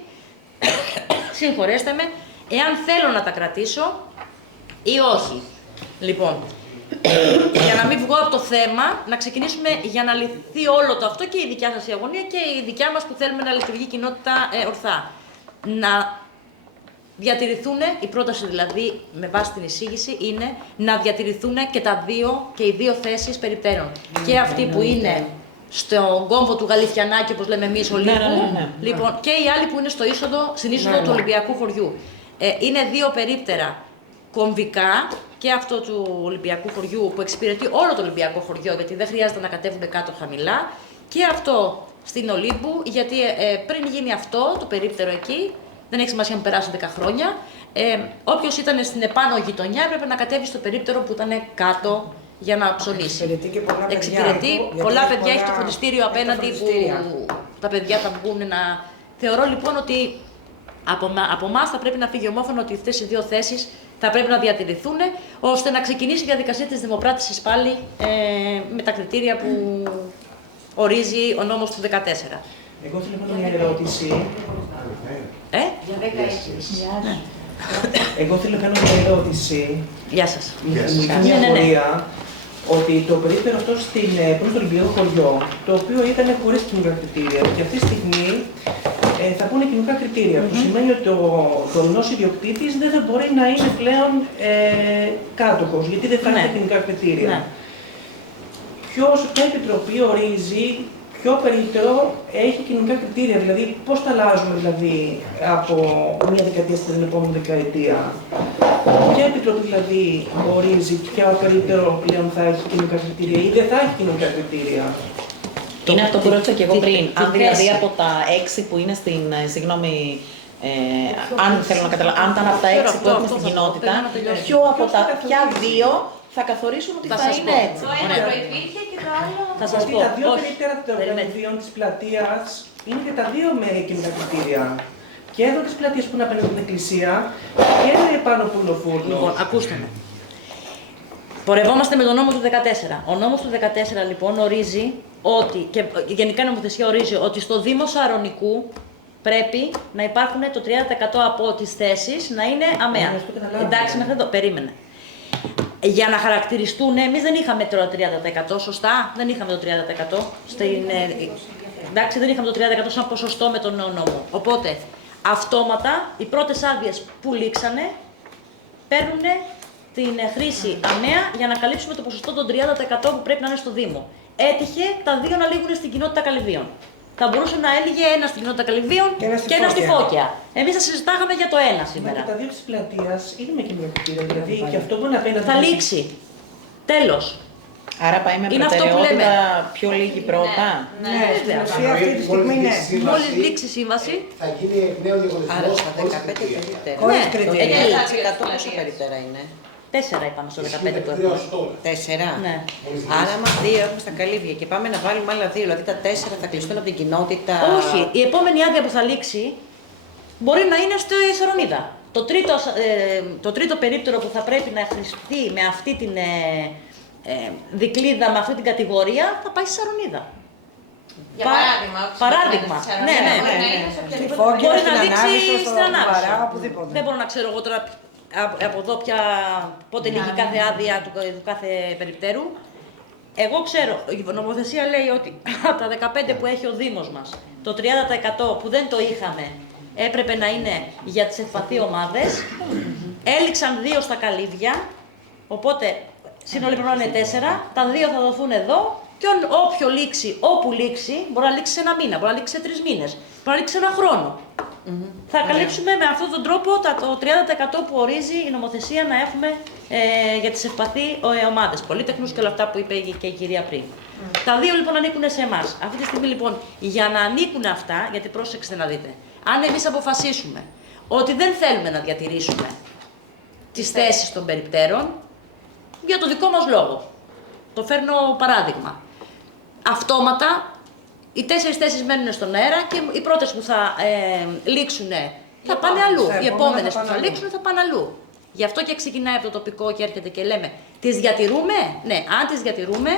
συγχωρέστε με, εάν θέλω να τα κρατήσω ή όχι. Λοιπόν, για να μην βγω από το θέμα, να ξεκινήσουμε για να λυθεί όλο το αυτό και η δικιά σας η αγωνία και η δικιά μας που θέλουμε να λειτουργεί η κοινότητα ορθά. Να διατηρηθούν, η πρόταση δηλαδή με βάση την εισήγηση είναι να διατηρηθούν και οι δύο θέσεις περιπτέρων. Και αυτοί που είναι στον κόμβο του Γαλιφιανάκη, όπως λέμε εμείς, Ολύμπου, λοιπόν, και οι άλλοι που είναι στην είσοδο του Ολυμπιακού χωριού. Είναι δύο περίπτερα κομβικά, και αυτό του Ολυμπιακού χωριού που εξυπηρετεί όλο το Ολυμπιακό χωριό, γιατί δεν χρειάζεται να κατέβουν κάτω χαμηλά, και αυτό στην Ολύμπου, γιατί πριν γίνει αυτό το περίπτερο εκεί, δεν έχει σημασία να περάσουν 10 χρόνια, όποιος ήταν στην επάνω γειτονιά έπρεπε να κατέβει στο περίπτερο που ήταν κάτω για να ψωνίσει. Εξυπηρετεί και πολλά παιδιά. Εξυπηρετεί πολλά παιδιά, έχει το φροντιστήριο απέναντι που τα παιδιά θα βγουν να... Θεωρώ λοιπόν ότι από εμάς θα πρέπει να φύγει ομόφωνα ότι αυτές οι δύο θέσεις θα πρέπει να διατηρηθούν, ώστε να ξεκινήσει η διαδικασία της δημοπράτησης πάλι με τα κριτήρια που ορίζει ο νόμος του 14. Εγώ θέλω να κάνω μια ερώτηση. Για 10 ναι. Εγώ θέλω να κάνω μια ερώτηση. Γεια σας. Μια απορία ότι το περίπτερο αυτό προς το Ολυμπιακό χωριό, το οποίο ήταν χωρίς κοινωνικά κριτήρια, και αυτή τη στιγμή θα πούνε κοινωνικά κριτήρια, που σημαίνει ότι ο γνώσιος ιδιοκτήτης δεν θα μπορεί να είναι πλέον κάτοχος, γιατί δεν θα έχει κοινωνικά κριτήρια. Ποια επιτροπή ορίζει ποιο περίπτερο έχει κοινωνικά κριτήρια, δηλαδή πώς τα αλλάζουμε δηλαδή, από μία δεκαετία στην επόμενη δεκαετία. Ποια επιτροπή δηλαδή ορίζει ποιο περίπτερο πλέον θα έχει κοινωνικά κριτήρια ή δεν θα έχει κοινωνικά κριτήρια. Είναι αυτό που ρώτησα και εγώ πριν. Αν δηλαδή από τα 6 που είναι στην. Συγγνώμη. Αν θέλω να καταλάβω, αν ήταν από τα 6 που έχουμε στην κοινότητα, ποιο από τα δύο θα καθορίσουν ότι θα είναι έτσι. Το ένα προϋπήρχε και το άλλο. Θα σας πω. Τα δύο περίπτερα των γραφείων της πλατείας είναι και τα δύο με κοινωνικά κριτήρια. Και εδώ τις πλατείες που είναι απέναντι στην εκκλησία και πάνω από το φούρνο. Λοιπόν, ακούστε με. Πορευόμαστε με τον νόμο του 14. Ο νόμος του 14 λοιπόν ορίζει ότι, και η Γενικά Νομοθεσία ορίζει ότι στο Δήμο Σαρονικού πρέπει να υπάρχουν το 30% από τις θέσεις να είναι αμαία. Εντάξει, μέχρι εδώ, περίμενε. Για να χαρακτηριστούν, εμείς δεν είχαμε το 30%, σωστά, δεν είχαμε το 30%. Εντάξει, δεν είχαμε το 30% σαν ποσοστό με τον νόμο. Οπότε, αυτόματα, οι πρώτες άδειες που λήξανε, παίρνουν την χρήση αμαία για να καλύψουμε το ποσοστό των 30% που πρέπει να είναι στο Δήμο. Έτυχε τα δύο να λήγουν στην κοινότητα Καλυβίων. Θα μπορούσε να έλυγε ένα στην κοινότητα Καλυβίων και ένα στη Φώκια. Εμείς θα συζητάγαμε για το ένα σήμερα. Μα τα δύο της πλατείας είναι με κοινωνικά κριτήρια, δηλαδή και αυτό που είναι απέναντι. Θα λήξει. Τέλος. Άρα πάει με προτεραιότητα πιο λίγη πρώτα. Ναι, στην ουσία αυτή τη στιγμή ναι. Μόλις λήξει η σύμβαση. Θα γίνει νέο διαγωνισμός. Άρα στα 15 περίπτερα. Χωρίς κριτήρια. 100 πόσο περίπτερα είναι. 4 είπαμε στο 15 που έχουμε. 4. Ναι. Άρα, άμα 2 έχουμε στα καλύβια και πάμε να βάλουμε άλλα 2, δηλαδή τα 4 θα κλειστούν από την κοινότητα. Όχι, η επόμενη άδεια που θα λήξει μπορεί να είναι στη Σαρονίδα. Το τρίτο περίπτερο που θα πρέπει να χρηστεί με αυτή την δικλίδα, με αυτή την κατηγορία, θα πάει στη Σαρονίδα. Για παράδειγμα. Παράδειγμα. Ναι. Μπορεί να λήξει στην Ανάβηση. οπουδήποτε. Δεν μπορώ να ξέρω εγώ τώρα από εδώ πότε λύγει κάθε άδεια του κάθε περιπτέρου. Εγώ ξέρω, η νομοθεσία λέει ότι από τα 15 που έχει ο Δήμος μας, το 30% που δεν το είχαμε έπρεπε να είναι για τις ευπαθείς ομάδες. Έληξαν 2 στα καλύβια, οπότε συνολικά πρέπει να είναι 4, τα 2 θα δοθούν εδώ και όποιο λήξει, όπου λήξει, μπορεί να λήξει σε 1 μήνα, μπορεί να λήξει σε 3 μήνες, μπορεί να λήξει σε 1 χρόνο. Θα καλύψουμε με αυτόν τον τρόπο το 30% που ορίζει η νομοθεσία να έχουμε για τις ευπαθείς ομάδες, πολύτεχνους και όλα αυτά που είπε και η κυρία πριν. Τα 2 λοιπόν ανήκουν σε εμάς. Αυτή τη στιγμή λοιπόν για να ανήκουν αυτά, γιατί πρόσεξτε να δείτε, αν εμείς αποφασίσουμε ότι δεν θέλουμε να διατηρήσουμε τις θέσεις των περιπτέρων, για το δικό μας λόγο, το φέρνω παράδειγμα, αυτόματα οι 4 θέσεις μένουν στον αέρα και οι πρώτες που θα λήξουν θα πάνε αλλού. Οι επόμενες που θα λήξουν θα πάνε αλλού. Γι' αυτό και ξεκινάει από το τοπικό και έρχεται και λέμε, τις διατηρούμε? Ναι, αν τις διατηρούμε,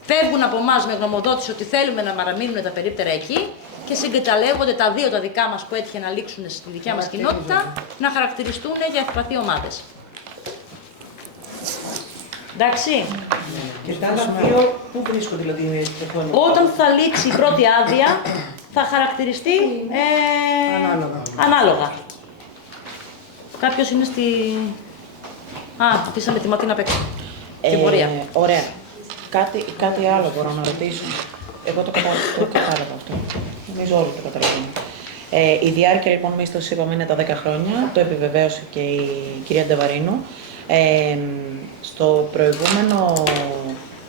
φεύγουν από εμάς με γνωμοδότηση ότι θέλουμε να παραμείνουν τα περίπτερα εκεί και συγκαταλέγονται τα 2 τα δικά μας που έτυχε να λήξουν στη δικιά μας κοινότητα να χαρακτηριστούν για ευπαθείς ομάδες. Εντάξει. Και τα άλλα 2 πού βρίσκονται δηλαδή στο χρόνο? Όταν θα λήξει η πρώτη άδεια θα χαρακτηριστεί ανάλογα. Κάποιος είναι στη... αφήσαμε τη Ματίνα απ' έξω. Την πορεία. Ωραία. Κάτι άλλο μπορώ να ρωτήσω. Εγώ το κατάλαβα αυτό. Νομίζω όλοι το καταλαβαίνουν. Η διάρκεια λοιπόν μίσθωσης είπαμε είναι τα 10 χρόνια, το επιβεβαίωσε και η κυρία Ντεβαρίνου. Στο προηγούμενο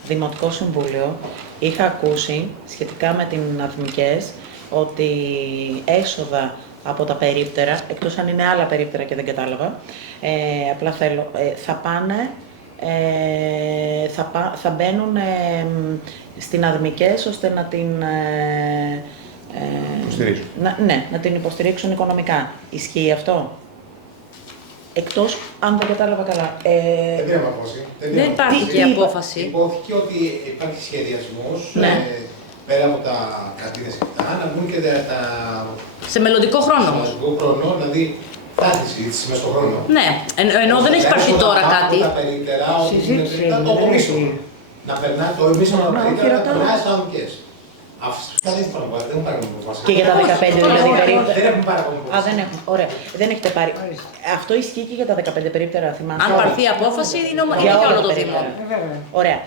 Δημοτικό Συμβούλιο είχα ακούσει σχετικά με την Αθμικές ότι έσοδα από τα περίπτερα, εκτός αν είναι άλλα περίπτερα και δεν κατάλαβα, απλά θέλω, θα μπαίνουν στην Αθμικές ώστε να την να την υποστηρίξουν οικονομικά. Ισχύει αυτό? Εκτός αν δεν κατάλαβα καλά. Δεν έχουμε απόφαση. Δεν υπάρχει και απόφαση. Υπόθηκε ότι υπάρχει σχεδιασμός πέρα από τα καντίνες και αυτά, να βγουν και τα... Σε μελωδικό χρόνο. Σε μελωδικό χρόνο, δηλαδή θα τη συζήτηση μέσα στον χρόνο. Ναι, ενώ δεν έχει υπάρξει τώρα κάτι. Τα περίπτερα, το απομίσθουν. Να περνάει το εμίσθωμα τα περίπτερα, να περνάει στις αμικές. Αυτά δεν υπάρχουν αποφάσεις. Και για τα 15 δηλαδή περίπτερα. Δεν έχουν πάρει αποφάσεις. Δεν έχουν. Ωραία. Δεν έχετε πάρει. Αυτό ισχύει και για τα 15 περίπτερα, θυμάσαι? Αν πάρθει απόφαση, είναι για όλο το Δήμο. Ωραία.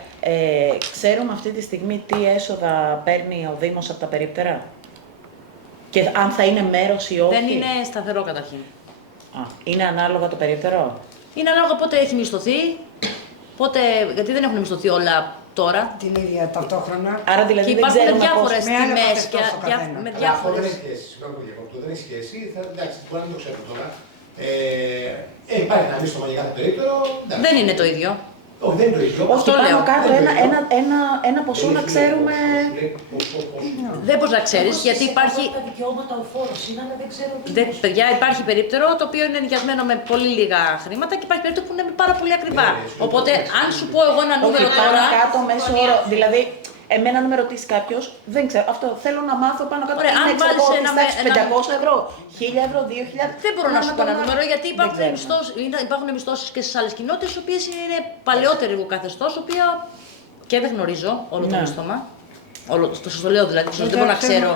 Ξέρουμε αυτή τη στιγμή τι έσοδα παίρνει ο Δήμος από τα περίπτερα? Και αν θα είναι μέρος ή όχι? Δεν είναι σταθερό καταρχήν. Είναι ανάλογα το περίπτερο? Είναι ανάλογα πότε έχει μισθωθεί, γιατί δεν έχουν μισθωθεί όλα τώρα. Την ίδια ταυτόχρονα. Άρα δηλαδή και δεν υπάρχουν ξέρουμε διάφορες με άλλο τιμές καθεστώς ο καθένας. με Αυτό διάφορες. δεν έχει σχέση. Συγγνώμη που διακόπτω, δεν έχει σχέση. Εντάξει, μπορεί να μην το ξέρουμε τώρα. Υπάρχει ένα μίσθωμα για κάθε περίπτερο. Δεν είναι το ίδιο. Όχι, δεν είναι το ίδιο. Όχι, πάνω κάτω ένα ποσό να ξέρουμε. Δεν μπορείς να ξέρεις, γιατί υπάρχει. Τα δικαιώματα ο φόρος είναι, αλλά δεν ξέρω τι. Παιδιά, υπάρχει περίπτερο το οποίο είναι νοικιασμένο με πολύ λίγα χρήματα και υπάρχει περίπτερο που είναι πάρα πολύ ακριβά. Οπότε, αν σου πω εγώ ένα νούμερο Πάνω τώρα. κάτω μέσο όρο. Δηλαδή, εμένα να με ρωτήσει κάποιο, δεν ξέρω. Αυτό θέλω να μάθω πάνω κάτω. Ωραία, αν βάλεις ένα 500 ευρώ, 1000 ευρώ, 2000. Δεν μπορώ να σου πω ένα νούμερο, γιατί υπάρχουν μισθώσεις και στις άλλες κοινότητες, οι οποίες είναι παλαιότερου καθεστώς, οποία και δεν γνωρίζω όλο το μισθώμα. Το σας το λέω δηλαδή, δεν μπορώ να ξέρω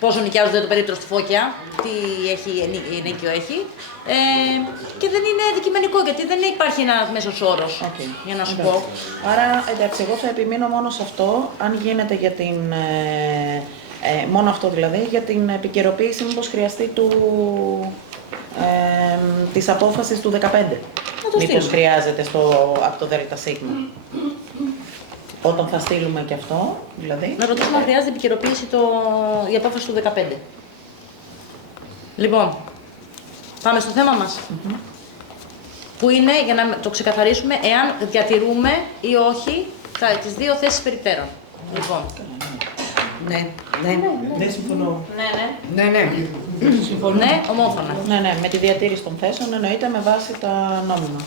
πόσο νοικιάζονται το περίπτερο στη Φώκια, τι ενίκιο έχει. Και δεν είναι αντικειμενικό, γιατί δεν υπάρχει ένα μέσος όρος, για να σου πω. Άρα, εντάξει, εγώ θα επιμείνω μόνο σε αυτό, αν γίνεται για την... μόνο αυτό δηλαδή, για την επικαιροποίηση μήπως χρειαστεί της απόφασης του 15. Μήπως χρειάζεται από το ΔΣ. Όταν θα στείλουμε και αυτό, δηλαδή. Να ρωτήσουμε αν χρειάζεται επικαιροποίηση η απόφαση του 15. Λοιπόν, πάμε στο θέμα μας. Που είναι, για να το ξεκαθαρίσουμε, εάν διατηρούμε ή όχι τις δύο θέσεις περιπτέρων. Λοιπόν. Ναι, συμφωνώ. Ναι. Συμφωνώ. Ναι, ομόφωνα. Ναι, με τη διατήρηση των θέσεων εννοείται με βάση τα νόμιμα.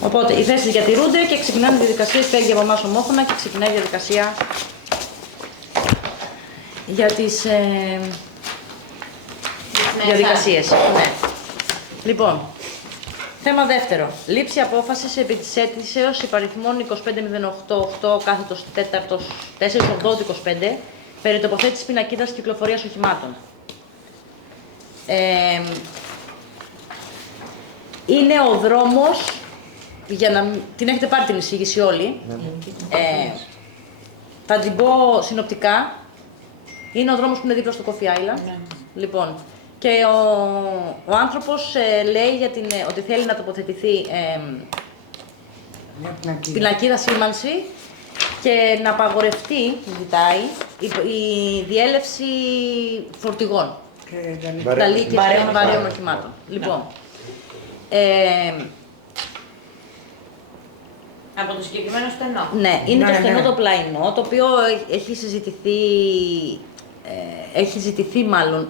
Οπότε οι θέσεις διατηρούνται και ξεκινάνε τη διαδικασία, φεύγει από εμάς ομόφωνα και ξεκινάει η διαδικασία για τις διαδικασίες. Ναι. Λοιπόν, θέμα δεύτερο. Λήψη απόφασης επί της αίτησεως υπαριθμών 25088 κάθετος 4/8/25 περί τοποθέτησης πινακίδας κυκλοφορίας οχημάτων. Είναι ο δρόμος, για να την έχετε πάρει την εισήγηση όλοι, θα την πω συνοπτικά. Είναι ο δρόμος που είναι δίπλα στο Coffee Island. Λοιπόν, και ο άνθρωπος λέει ότι θέλει να τοποθετηθεί πινακίδα σήμανση και να απαγορευτεί, ζητάει, η διέλευση φορτηγών. Νταλή και βαρέων οχημάτων. Λοιπόν, από το συγκεκριμένο στενό. Ναι, είναι το στενό το πλαϊνό, το οποίο έχει ζητηθεί μάλλον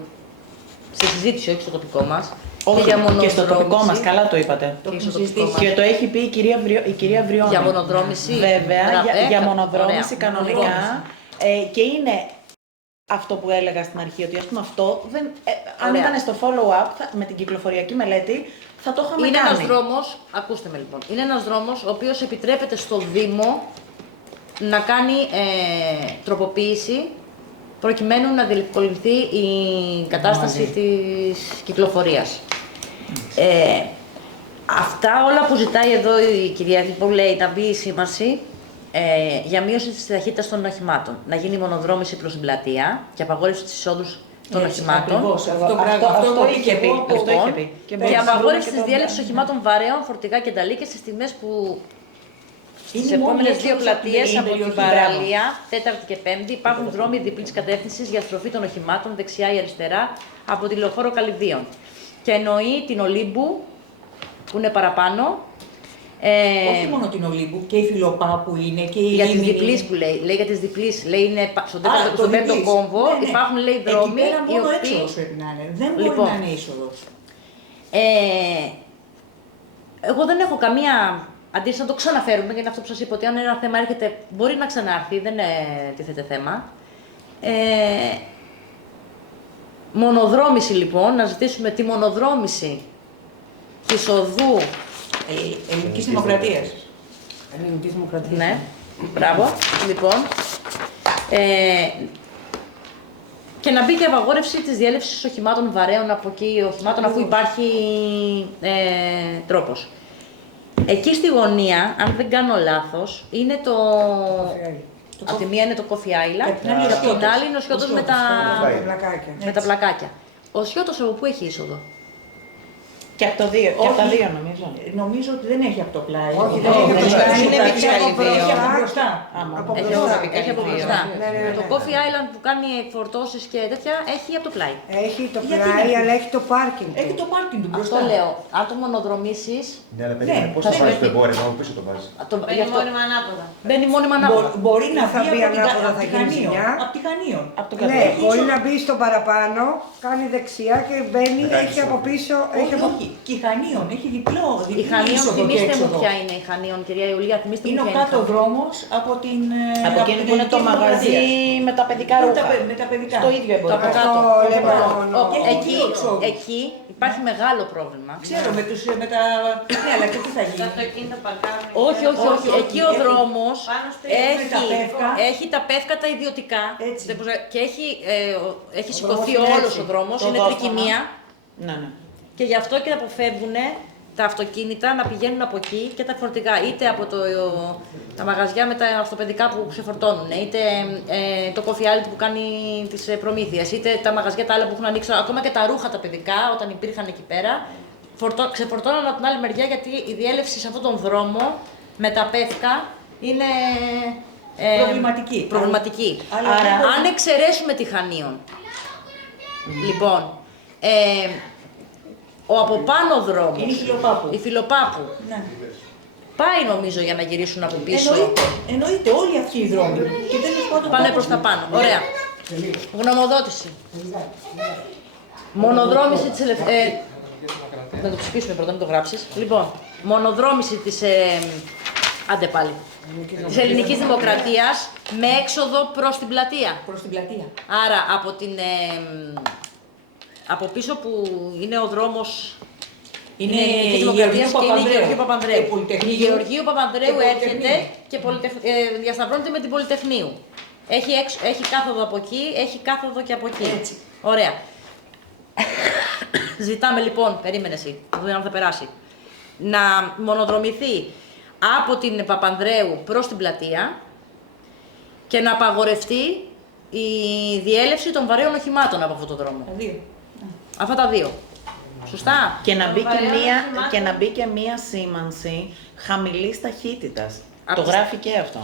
σε συζήτηση, όχι στο τοπικό μας. Όχι, και στο τοπικό μας, καλά το είπατε. Και το έχει πει η κυρία Βριώνη. Για μονοδρόμηση. Βέβαια, για μονοδρόμηση κανονικά. Και είναι αυτό που έλεγα στην αρχή, ότι ας πούμε αυτό, αν ήταν στο follow-up με την κυκλοφοριακή μελέτη, θα το είχαμε κάνει. Είναι ένας δρόμος, ακούστε με λοιπόν, είναι ένας δρόμος ο οποίος επιτρέπεται στο Δήμο να κάνει τροποποίηση προκειμένου να διευκολυνθεί η κατάσταση της κυκλοφορίας. Αυτά όλα που ζητάει εδώ η κυρία που λέει να μπει η σήμανση για μείωση της ταχύτητας των οχημάτων, να γίνει μονοδρόμηση προς την πλατεία και απαγόρευση της εισόδου των οχημάτων. Αυτό είχε πει. Και απαγόρευση της διέλευσης οχημάτων βαρέων, φορτηγά και ταλίκες στις τιμές που στις επόμενες δύο πλατείες από την παραλία, 4η και 5η, υπάρχουν δρόμοι διπλής κατεύθυνσης για στροφή των οχημάτων δεξιά ή αριστερά από τη λεωφόρο Καλυβίων. Και εννοεί την Ολύμπου, που είναι παραπάνω. Όχι μόνο την Ολύμπου, και η Φιλοπά που είναι και η για τις διπλείς που λέει. Λέει για τις διπλείς. Λέει είναι στον πέμπτο κόμβο. Ναι. Υπάρχουν λέει δρόμοι. Εκεί πέρα μόνο έξοδος πρέπει να είναι. Δεν μπορεί να είναι είσοδος. Εγώ δεν έχω καμία αντίρρηση να το ξαναφέρουμε, γιατί είναι αυτό που σας είπα, ότι αν ένα θέμα έρχεται, μπορεί να ξανάρθει, δεν τίθεται θέμα. Μονοδρόμηση λοιπόν, να ζητήσουμε τη μονοδρόμηση της οδού Ελληνικής Δημοκρατίας. Ελληνικής Δημοκρατίας. Ναι, μπράβο. Λοιπόν, και να μπει και απαγόρευση της διέλευσης οχημάτων βαρέων από εκεί, οχημάτων αφού υπάρχει τρόπος. Εκεί στη γωνία, αν δεν κάνω λάθος, είναι το... Από τη μία είναι το Coffee Island, από την άλλη είναι ο Σιώτος με τα πλακάκια. Ο Σιώτος από πού έχει είσοδο? Και από τα δύο νομίζω. Νομίζω ότι δεν έχει από το πλάι. Όχι, δεν έχει από το πλάι. Έχει από μπροστά. Έχει από μπροστά. Το Coffee Island που κάνει εκφορτώσεις και τέτοια έχει από το πλάι. Έχει το πλάι, αλλά έχει το πάρκινγκ. Έχει το πάρκινγκ του μπροστά. Αυτό λέω. Αν το μονοδρομήσεις. Ναι, αλλά περίμενε, πώς θα βάζει το εμπόρευμα, από πίσω το βάζει. Μπαίνει μόνιμα ανάποδα. Μπαίνει μόνιμα ανάποδα. Μπορεί να θα βγει μπει ανάποδα, θα γίνει ζημιά. Από τη Χανίων. Ναι, μπορεί να μπει στο παραπάνω, κάνει δεξιά και μπαίνει, έχει από πίσω. Όχι, και η Χανίων έχει διπλό Η Χανίων, θυμίστε μου ποια είναι η Χανίων, κυρία Ιουλία, θυμίστε μου ποια είναι. Είναι ο κάτω δρόμος από την. Από εκείνη που είναι το μαγαζί με τα παιδικά ρούχα. Με τα παιδικά. Στο ίδιο εμπόριο. Από κάτω. Εκεί Εκεί υπάρχει μεγάλο πρόβλημα. Ξέρω με τα. Ναι, αλλά και τι θα γίνει. Τα αυτοκίνητα παρκάρουν. Όχι. Εκεί ο δρόμος έχει τα πεύκα τα ιδιωτικά και έχει σηκωθεί όλος ο δρόμος, είναι τρικυμία. Ναι. Και γι' αυτό και αποφεύγουν τα αυτοκίνητα να πηγαίνουν από εκεί και τα φορτηγά, είτε από τα μαγαζιά με τα αυτοπαιδικά που ξεφορτώνουν, είτε το Coffee Island που κάνει τις προμήθειες, είτε τα μαγαζιά τα άλλα που έχουν ανοίξει, ακόμα και τα ρούχα τα παιδικά όταν υπήρχαν εκεί πέρα, ξεφορτώναν από την άλλη μεριά, γιατί η διέλευση σε αυτόν τον δρόμο με τα πεύκα είναι προβληματική. Άρα, αν εξαιρέσουμε τη Χανίων, λοιπόν, ο από πάνω δρόμος, είναι η Φιλοπάπου, ναι. Πάει νομίζω για να γυρίσουν από πίσω. Εννοείται όλοι αυτοί οι δρόμοι. Και πάνε προς τα πάνω. Ωραία. Γνωμοδότηση. Μονοδρόμηση της να το ψηφίσουμε πρώτα, μην το γράψεις. Λοιπόν, μονοδρόμηση της άντε πάλι. Της Ελληνικής Δημοκρατίας με έξοδο προς την πλατεία. Προς την πλατεία. Άρα από την από πίσω που είναι ο δρόμος, είναι η Ελληνική Δημοκρατία και είναι η Γεωργίου Παπανδρέου. Η Γεωργίου Παπανδρέου έρχεται και διασταυρώνεται με την Πολυτεχνείου. Έχει κάθοδο από εκεί, έχει κάθοδο και από εκεί. Έτσι. Ωραία. Ζητάμε λοιπόν, περίμενε εσύ, να δούμε αν θα περάσει, να μονοδρομηθεί από την Παπανδρέου προς την πλατεία και να απαγορευτεί η διέλευση των βαρέων οχημάτων από αυτόν τον δρόμο. Αυτά τα δύο. Σωστά. Και να μπει και μία σήμανση χαμηλής ταχύτητας. Το γράφει και αυτό.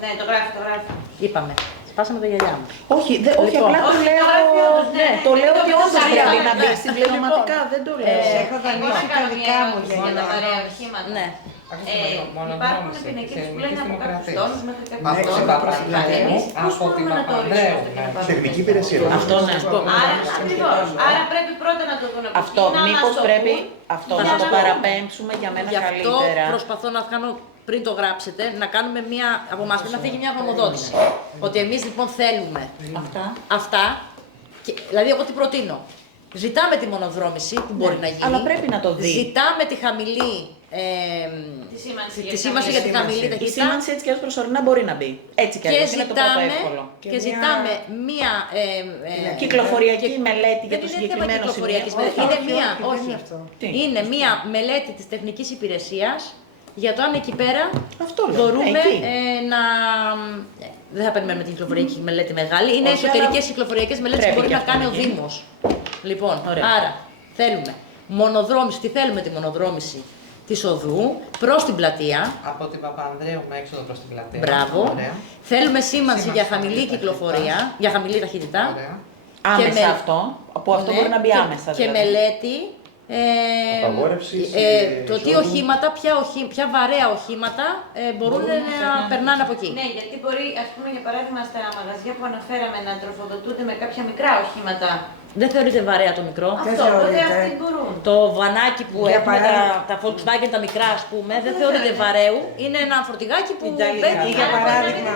Ναι, το γράφει. Είπαμε. Σπάσαμε τα γυαλιά μου. Όχι, απλά το λέω. Το λέω και όντως πρέπει να μπει συμπληρωματικά. Δεν το λέω. Έχω δανείσει τα δικά μου για τα βαρέα οχήματα. Ναι. Υπάρχουν πινακίδες που λένε από κάποιους τόνους μέχρι κάποιους τόνους. Από την Παπανδρέου. Τεχνική υπηρεσία. Αυτό ναι. Άρα πρέπει πρώτα να το δουν. Αυτό μήπως πρέπει να το παραπέμψουμε για μένα καλύτερα. Γι' αυτό προσπαθώ να κάνω, πριν το γράψετε, να κάνουμε μία, από εμάς πρέπει να φύγει μια γνωμοδότηση. Ότι εμείς λοιπόν θέλουμε αυτά, δηλαδή εγώ τι προτείνω. Ζητάμε τη μονοδρόμηση που μπορεί να γίνει. Αλλά πρέπει να το δει. Ζητάμε τη χαμηλή τη σήμανση για τη χαμηλή Η ταχύτητα. σήμανση έτσι κι αλλιώς προσωρινά μπορεί να μπει. Έτσι κι αλλιώς είναι το πρώτο εύκολο. Και ζητάμε μία κυκλοφοριακή μελέτη για το συγκεκριμένο σημείο. Είναι μία μελέτη της τεχνικής υπηρεσίας για το αν εκεί πέρα μπορούμε να. Δεν θα περιμένουμε την κυκλοφοριακή μελέτη μεγάλη. Είναι εσωτερικές κυκλοφοριακές μελέτες που μπορεί να κάνει ο Δήμος. Λοιπόν, άρα θέλουμε μονοδρόμηση. Τι θέλουμε τη μονοδρόμηση της οδού προς την πλατεία. Από την Παπανδρέου με έξοδο προς την πλατεία. Μπράβο. Ωραία. Θέλουμε σήμανση για χαμηλή κυκλοφορία, για χαμηλή ταχύτητα. Άμεσα αυτό, που αυτό μπορεί να μπει άμεσα. Και μελέτη. Το τι οχήματα, ποια βαρέα οχήματα μπορούν να περνάνε από εκεί. Ναι, γιατί μπορεί, ας πούμε, για παράδειγμα, στα μαγαζιά που αναφέραμε να τροφοδοτούνται με κάποια μικρά οχήματα. Δεν θεωρείται βαρέα το μικρό. Αυτό, οπότε αυτοί μπορούν. Το βανάκι που έχουμε, τα Volkswagen τα μικρά, ας πούμε, δεν θεωρείται βαρέου. Είναι ένα φορτηγάκι που μπαίνει. Για παράδειγμα,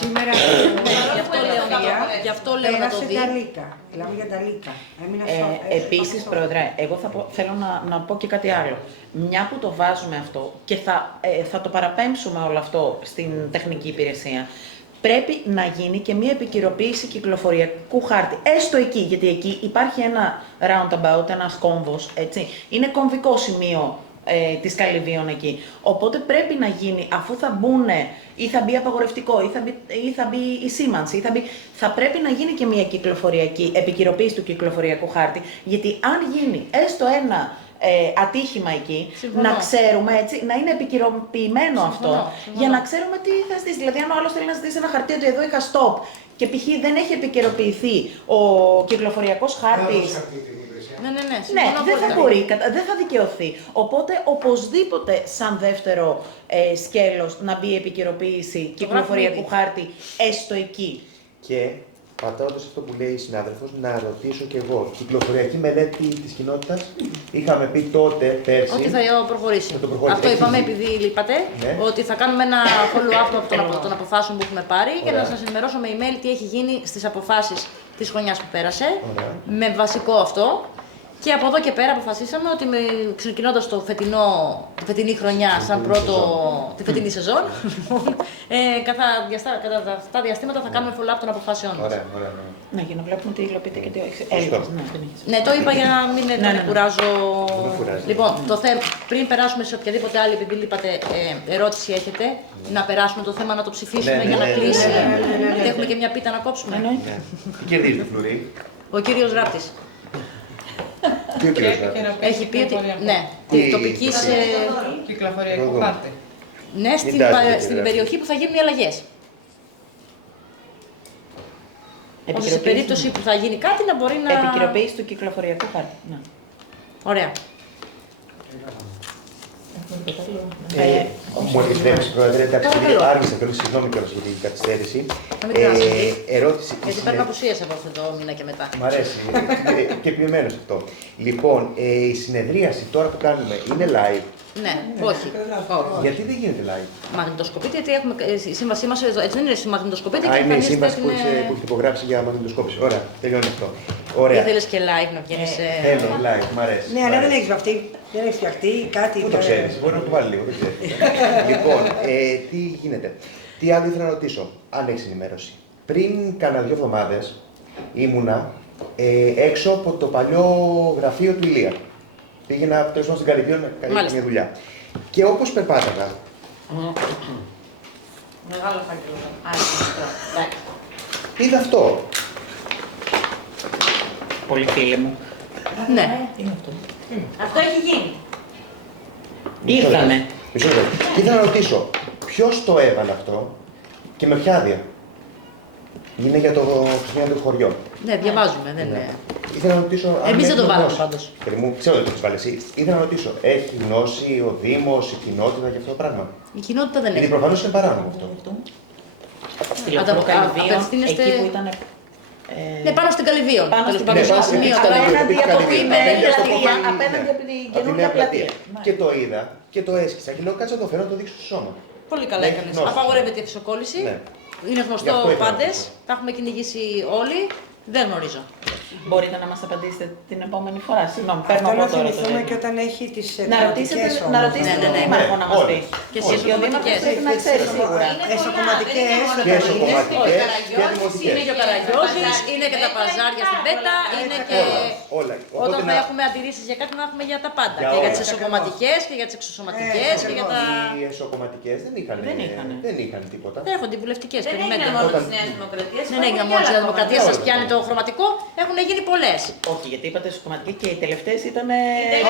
σήμερα γι' αυτό λέω να το δει. Μιλάμε για τα λύκα. Επίσης, Πρόεδρε, εγώ θέλω να πω και κάτι άλλο. Μια που το βάζουμε αυτό και θα το παραπέμψουμε όλο αυτό στην τεχνική υπηρεσία, πρέπει να γίνει και μια επικυροποίηση κυκλοφοριακού χάρτη. Έστω εκεί, γιατί εκεί υπάρχει ένα roundabout, ένας κόμβος, έτσι. Είναι κομβικό σημείο της Καλυβίων εκεί. Οπότε πρέπει να γίνει, αφού θα μπουν ή θα μπει απαγορευτικό ή θα μπει η σήμανση, θα πρέπει να γίνει και μια κυκλοφοριακή επικυροποίηση του κυκλοφοριακού χάρτη, γιατί αν γίνει έστω ένα ατύχημα εκεί, να ξέρουμε έτσι, να είναι επικυροποιημένο αυτό, για να ξέρουμε τι θα ζητήσει. Δηλαδή, αν ο άλλος θέλει να ζητήσει ένα χαρτί ότι εδώ είχα stop και π.χ. δεν έχει επικαιροποιηθεί ο κυκλοφοριακός χάρτης. Ναι, δεν θα μπορεί, δεν θα δικαιωθεί. Οπότε, οπωσδήποτε, σαν δεύτερο σκέλος, να μπει η επικαιροποίηση κυκλοφοριακού χάρτη, έστω εκεί. Και πατώντας αυτό που λέει η συνάδελφος, να ρωτήσω κι εγώ. Κυκλοφοριακή μελέτη της κοινότητας, είχαμε πει τότε, πέρσι. Ότι θα προχωρήσει. Αυτό είπαμε επειδή λείπατε, ότι θα κάνουμε ένα follow-up των αποφάσεων που έχουμε πάρει για να σας ενημερώσω με email τι έχει γίνει στις αποφάσεις της χρονιάς που πέρασε. Με βασικό αυτό. Και από εδώ και πέρα αποφασίσαμε ότι ξεκινώντας τη φετινή χρονιά, σαν τη φετινή σεζόν, κατά αυτά διαστήματα θα κάνουμε follow-up των αποφάσεων μας. Ναι, για να βλέπουμε τι υλοποιείται και τι όχι. Ναι, το είπα για να μην τον κουράζω. Λοιπόν, πριν περάσουμε σε οποιαδήποτε άλλη, επειδή είπατε ερώτηση έχετε, να περάσουμε το θέμα να το ψηφίσουμε για να κλείσει. Γιατί έχουμε και μια πίτα να κόψουμε. Τι κερδίζει το φλουρί? Ο κύριος Ράπτης. Έχει πει ότι ναι, τη τοπική κυκλοφοριακό χάρτη. Ναι, στην περιοχή που θα γίνουν οι αλλαγές. Ώστε σε περίπτωση που θα γίνει κάτι να μπορεί να. Επικαιροποίηση του κυκλοφοριακού χάρτη. Ναι. Ωραία. Μου επιτρέψει, Πρόεδρε, εντάξει, άργησα πολύ, συγγνώμη κιόλας για την καθυστέρηση. Ερώτηση. Γιατί παίρνω απουσίες από αυτό το μήνα και μετά. Μ' αρέσει. Και επιμένω σε αυτό. Λοιπόν, η συνεδρίαση τώρα που κάνουμε είναι live. Ναι, όχι. Γιατί δεν γίνεται live? Μαγνητοσκοπείτε, γιατί έχουμε η σύμβασή μας έτσι δεν είναι στη μαγνητοσκοπείτε. Είναι η σύμβαση που έχει υπογράψει για μαγνητοσκόπηση. Ωραία, τελειώνει αυτό. Δεν θέλεις και live να βγαίνεις. Θέλω live, μ' αρέσει. Ναι, αλλά δεν έχεις βαφτεί. Δεν έχεις φτιαχτεί κάτι. Πού το ξέρεις, μπορεί να το βάλει λίγο, δεν ξέρεις. Λοιπόν, τι γίνεται. Τι άλλο ήθελα να ρωτήσω, αν έχεις ενημέρωση. Πριν κάνα 2 εβδομάδες ήμουνα έξω από το παλιό γραφείο του Ηλία. Πήγαινα τέλος πάντων στην Καλυβίων να κάνω μια δουλειά. Και όπως περπάταγα. Μεγάλο φάκελο. Είδα αυτό. Πολύ φίλε μου. Ναι. Είναι αυτό. Αυτό έχει γίνει. Ήρθανε. Μισό λεπτό. Και ήθελα να ρωτήσω, ποιος το έβαλε αυτό και με ποια άδεια? Είναι για το χριστιανικό χωριό. Ναι, διαβάζουμε. Δεν είναι. Ήθελα να ρωτήσω. Εμείς δεν το βάλαμε πάντως. Ξέρω ότι το έχεις βάλει εσύ. Ήθελα να ρωτήσω, έχει γνώση ο Δήμος, η κοινότητα για αυτό το πράγμα? Η κοινότητα δεν έχει. Γιατί προφανώς είναι παράνομο αυτό. Εκεί που ήταν. Ναι, πάνω στην Καλυβίων. Πάνω στην σημείο. Απέναντι από την καινούργια πλατεία. Και το είδα και το έσκησα και λέω κάτσε να το φέρω να το δείξω στο σώμα. Πολύ καλά έκανες. Απαγορεύεται η φυσοκόλληση. Είναι γνωστό πάντες. Τα έχουμε κυνηγήσει όλοι. Δεν γνωρίζω. Μπορείτε να μας απαντήσετε την επόμενη φορά. Συγγνώμη, παίρνω Αυτό από να τώρα το θυμηθούμε ζήτημα. και όταν έχει τις Να ρωτήσετε τον ναι. Δήμαρχο να μας πει. Και εσείς Ο Δήμαρχος πρέπει να ξέρει σίγουρα. Εσωκομματικές, Και εσωκομματικές και δημοτικές. Είναι και ο Καραγιώζης, είναι και τα παζάρια στην Πέτα, είναι και. Όλα. Όταν Οπότε θα έχουμε αντιρρήσεις για κάτι, να έχουμε για τα πάντα. Για Και για όλα. τις εσωκομματικές και για τις εξωσωματικές και για τα. οι εσωκομματικές δεν είχαν τίποτα. Δεν έχουν βουλευτικές, Δεν περιμένετε. έγινε μόνο Όταν- της Νέας Δημοκρατίας. Δεν έγινε μόνο της Δημοκρατίας, σας πιάνει το χρωματικό, έχουν γίνει πολλές. Όχι, γιατί είπατε εσωκομματική και οι τελευταίες ήταν.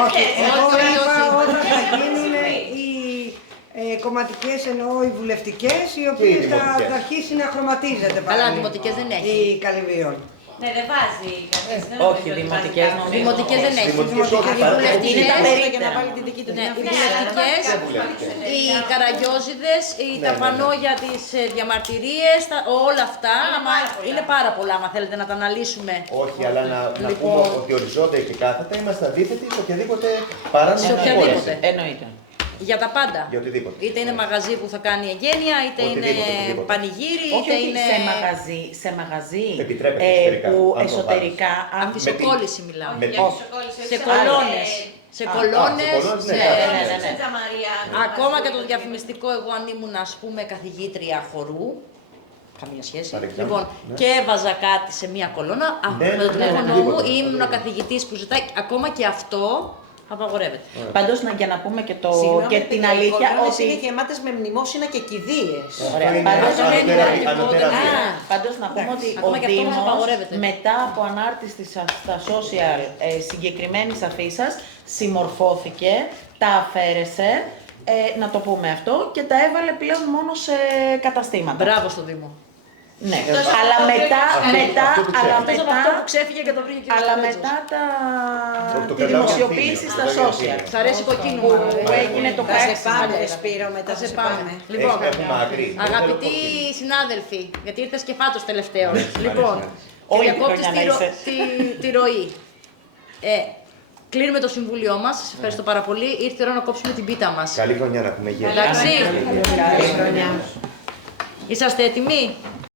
Όχι, εγώ όχι, είπα όχι. όταν θα γίνουν οι κομματικές, εννοώ οι βουλευτικές, οι οποίες θα δημοτικές. αρχίσει να χρωματίζεται Καλά, παραλίγο. δημοτικές δεν έχει. Η Καλυβίων. Ναι, δεν βάζει κανείς. δεν Όχι, νομίζω ότι δημοτικές βάζει νομίζω. Δημοτικές δεν έχει. Δημοτικές όχι, Οι παρά- βουλευτικές, Είναι τα περίπτερα. Για να βάλει τη δική του ναι, οι διαφήμιση. βουλευτικές, οι Καραγιώζηδες, τα ναι. πανό για τις διαμαρτυρίες, όλα αυτά, είναι πάρα πολλά, άμα θέλετε να τα αναλύσουμε. Όχι, αλλά να Λοιπόν. πούμε ότι οριζόντια και κάθετα είμαστε αντίθετοι σε οποιαδήποτε παράνομη Σε οποιαδήποτε. απαγόρευση. Εννοείται. Για τα πάντα. Για οτιδήποτε. Είτε είναι μαγαζί που θα κάνει εγγένεια, είτε είναι Οτιδήποτε. πανηγύρι, Όχι, είτε όχι, είναι. σε μαγαζί Επιτρέπεται εσωτερικά, που αν το εσωτερικά, αν Αμφισοκόλληση μιλάω. Με- Για ψυχοκόλληση, Σε όχι, κολόνες. Σε κολόνες, κολόνες, ναι, σε- ναι, ναι, ναι. σε τζαμαρία. Ακόμα και το διαφημιστικό, εγώ αν ήμουν ας πούμε καθηγήτρια χορού, καμία σχέση, Παρεξάμεινο, λοιπόν, ναι. και έβαζα κάτι σε μία κολόνα, Ναι, με το ναι, τηλέφωνο ναι, μου τίποτα, ή ήμουν ο τίποτα. καθηγητής που ζητάει, ακόμα και αυτό απαγορεύεται. Πάντως, για να πούμε και, Συγγνώμη, και την αλήθεια ότι είναι ότι. γεμάτες με μνημόσυνα και κηδείες. Ωραία. είναι Πάντως, ανωτερά. Πάντως να πούμε ότι ο Ακόμα και αυτό όμως Δήμος απαγορεύεται. μετά από ανάρτηση στα social συγκεκριμένης αφίσας συμμορφώθηκε, τα αφαίρεσε, να το πούμε αυτό, και τα έβαλε πλέον μόνο σε καταστήματα. Μπράβο στο Δήμο. Ναι, αλλά μετά, αυτό που αλλά ξέφυγε. Αυτό μετά, που ξέφυγε και το βρήκε και ο αλλά Κωνσταντίνος. μετά Το τη πετάω δημοσιοποίηση ευθύνη, στα το πετάω social. ευθύνη. Σ' αρέσει κοκκίνο Που μάλλον, έγινε το Θα σε κράξιμο. πάμε, Σπύρο, μετά Θα σε πάμε. Λοιπόν, Λοιπόν, έχουμε άκρη. αγαπητοί συνάδελφοι, γιατί ήρθες και φάτος τελευταίος. Λοιπόν, Όλη και τη διακόπτεις χρονιά να είσαι. τη ροή. Κλείνουμε το συμβούλιο μας. Σας ευχαριστώ πάρα πολύ. Ήρθε η ώρα να κόψουμε την πίτα μας. Καλή χρονιά να έχουμε. Εντάξει. Καλή χρονιά. Είσαστε έτοιμοι?